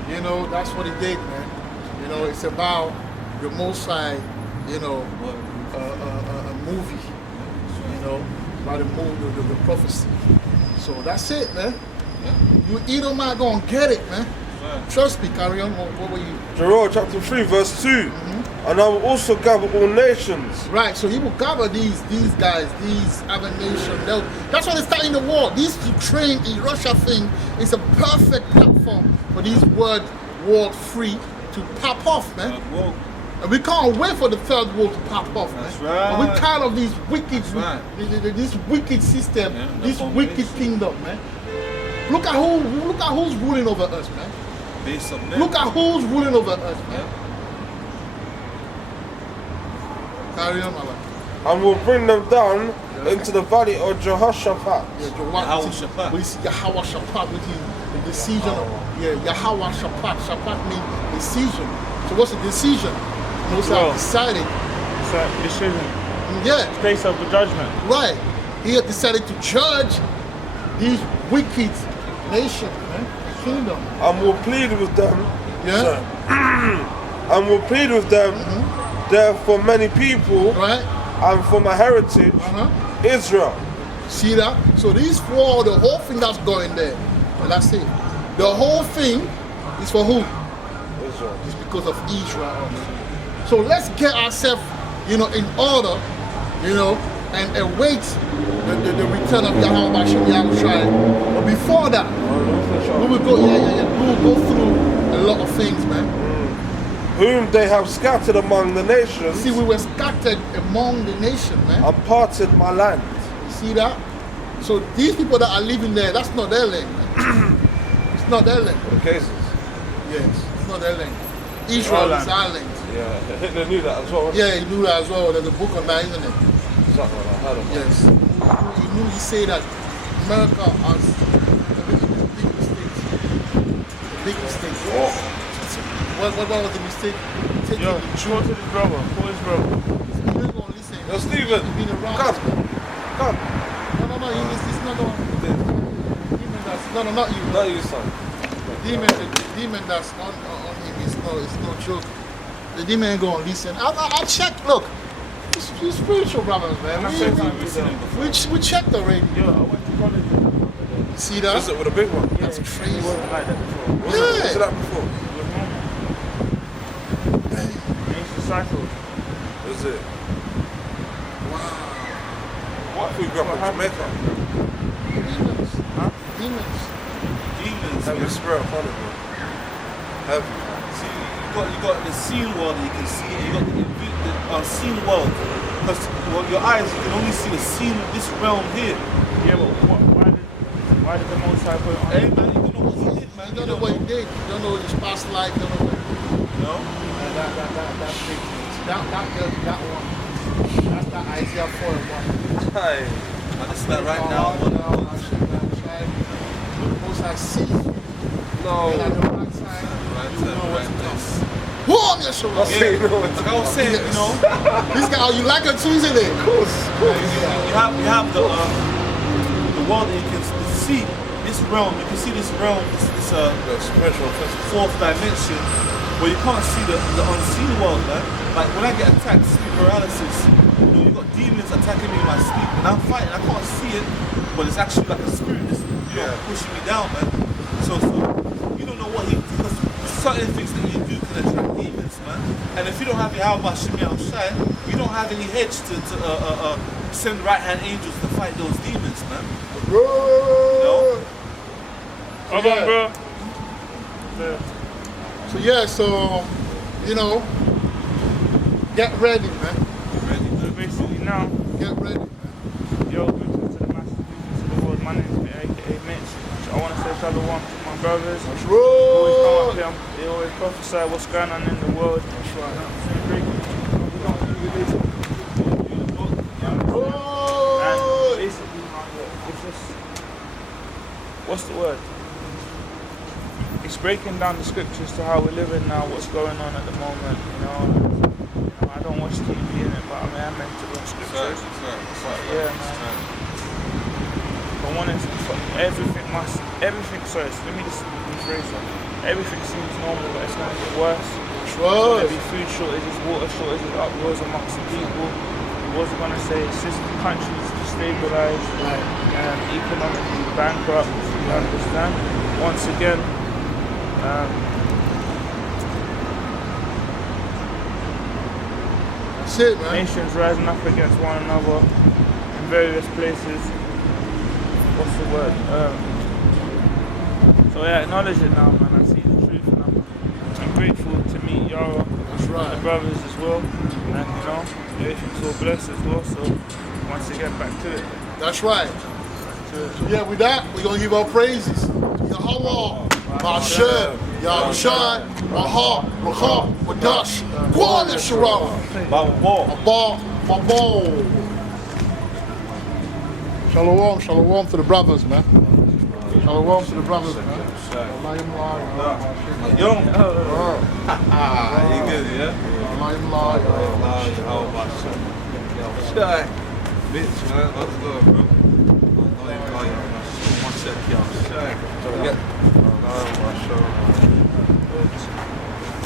that's what he did, man. It's about the Most High, a movie, about the prophecy. So that's it, man. You Edomite gonna get it, man. Trust me, carry on. What were you? Joel chapter 3, verse 2. And I will also gather all nations. Right, so he will gather these guys, these other nations. That's why they're starting the war. This Ukraine in Russia thing is a perfect platform for these world war free to pop off, man. And we can't wait for the third war to pop off, man. That's right. And we're tired of these wicked, right. this wicked system, Yeah, this that's wicked kingdom, man. Look at who's ruling over us, man. Based on men. Look at who's ruling over us, man. Carry on, man. And will bring them down into the valley of Jehoshaphat. Yahweh Shaphat. We see Yahweh Shaphat, which is the decision. Yahweh Shaphat. Shaphat means decision. So what's the decision? Most Well, have decided. It's a decision. Yeah, Place of the judgment. right. He had decided to judge these wicked nations, man, kingdom. And will plead with them. Yeah. Sorry. And will plead with them there for many people Right? and for my heritage, Israel. See that? So these four, the whole thing that's going there. And that's it. The whole thing is for who? Israel. It's because of Israel. So let's get ourselves, in order, and await the return of Yahweh Hashem Yahushua. But before that, we will go, we will go through a lot of things, man. Whom they have scattered among the nations See, we were scattered among the nation, man. and parted my land. See that? So these people that are living there, that's not their land, man. It's not their land. The cases. Yes, it's not their land. Israel is our land. Yeah, Hitler knew that as well. Yeah, he knew that as well. There's a book on that, isn't it? Exactly, I heard of that. Yes. He knew he said that America has committed a big mistake big mistake. What was the mistake? Taking Yo, the call truth. to this brother. Call this brother. You ain't gonna listen. Yo, Stephen, You've been around. come. Come. No, it's not going. Demon that's not you. Not you, son. The demon that's on him is no joke. The demon ain't gonna listen. I checked. Look, you spiritual brothers, man. I'm saying something before. We checked already. Yo, I went to college with my brother. You see that? Is it with a big one? That's He crazy. wasn't like that before. Was it that before? He was normal. He used to cycle. Was it? Wow. We grew up in Jamaica. Demons. Huh? Demons. Demons. Heavy spirit upon it, bro. Heavy. See, you got the seen world that you can see, and you got the unseen world. Because your eyes, you can only see the seen, this realm here. Yeah, but why did the Most High put it on? Hey man, you don't know what he did, man. You don't know what he did. You don't know his past life. You don't know what he did. No? That's big. That one. That's that Isaiah 4:1. Hi. And this is like right now. Most I see. No. And at the right time, you know what to do. Whoa, Yeshua. Okay, no. Like I was saying, you know, This guy, oh, you like it too, isn't it? Of course. you have the world that you can see, this realm, you can see this realm, this The spiritual physical. fourth dimension, where you can't see the unseen world, man. Like when I get attacked, sleep paralysis, you know, you got demons attacking me in my sleep, and I'm fighting, I can't see it, but it's actually like a spirit that's, you know, pushing me down, man. So you don't know what because certain things that you do can attract demons, man. And if you don't have your Yahweh Shemi Al-Shai, you don't have any hedge to send right-hand angels to fight those demons, man. No? Hold on, bro. So yeah, so you know, get ready, man. So basically now, Get ready, man. yo, greetings to the masses, greetings to the world. My name is aka Mitch. I want to say shalom to my brothers. Let's They always come roll. up here, they always prophesy what's going on in the world. That's right. We don't do religion. We do the book. And Roll. basically, it's just, what's the word? It's breaking down the scriptures to how we're living now, what's going on at the moment, you know. I don't watch TV in it, but I mean, I'm meant to watch scriptures. Yeah, man. I want it to, sorry, let me just rephrase that. Everything seems normal, but it's going to get worse. That's There's going right. to be food shortages, water shortages, uproars amongst the people. What's it going to say? Countries destabilized, economically bankrupt, you understand? Once again, That's it, man. nations rising up against one another in various places. What's the word? So yeah, acknowledge it now, man. I see the truth, and I'm grateful to meet Yara, That's the right. brothers as well, and you know, everything's all blessed as well. So once again, back to it. That's right. So yeah, with that, we're gonna give our praises. Yahweh, Bashem, Yahushai, Maha, Racha, Wadash, Kwan Yeshua, Abba, Mabo. Shalom to the brothers, man. Shalom to the brothers, man. Yo. You good, yeah? Shy. Bitch, man. Let's go, bro. One sec, y'all. Shy. So we get.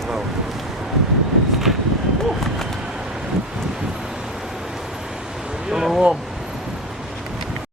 No.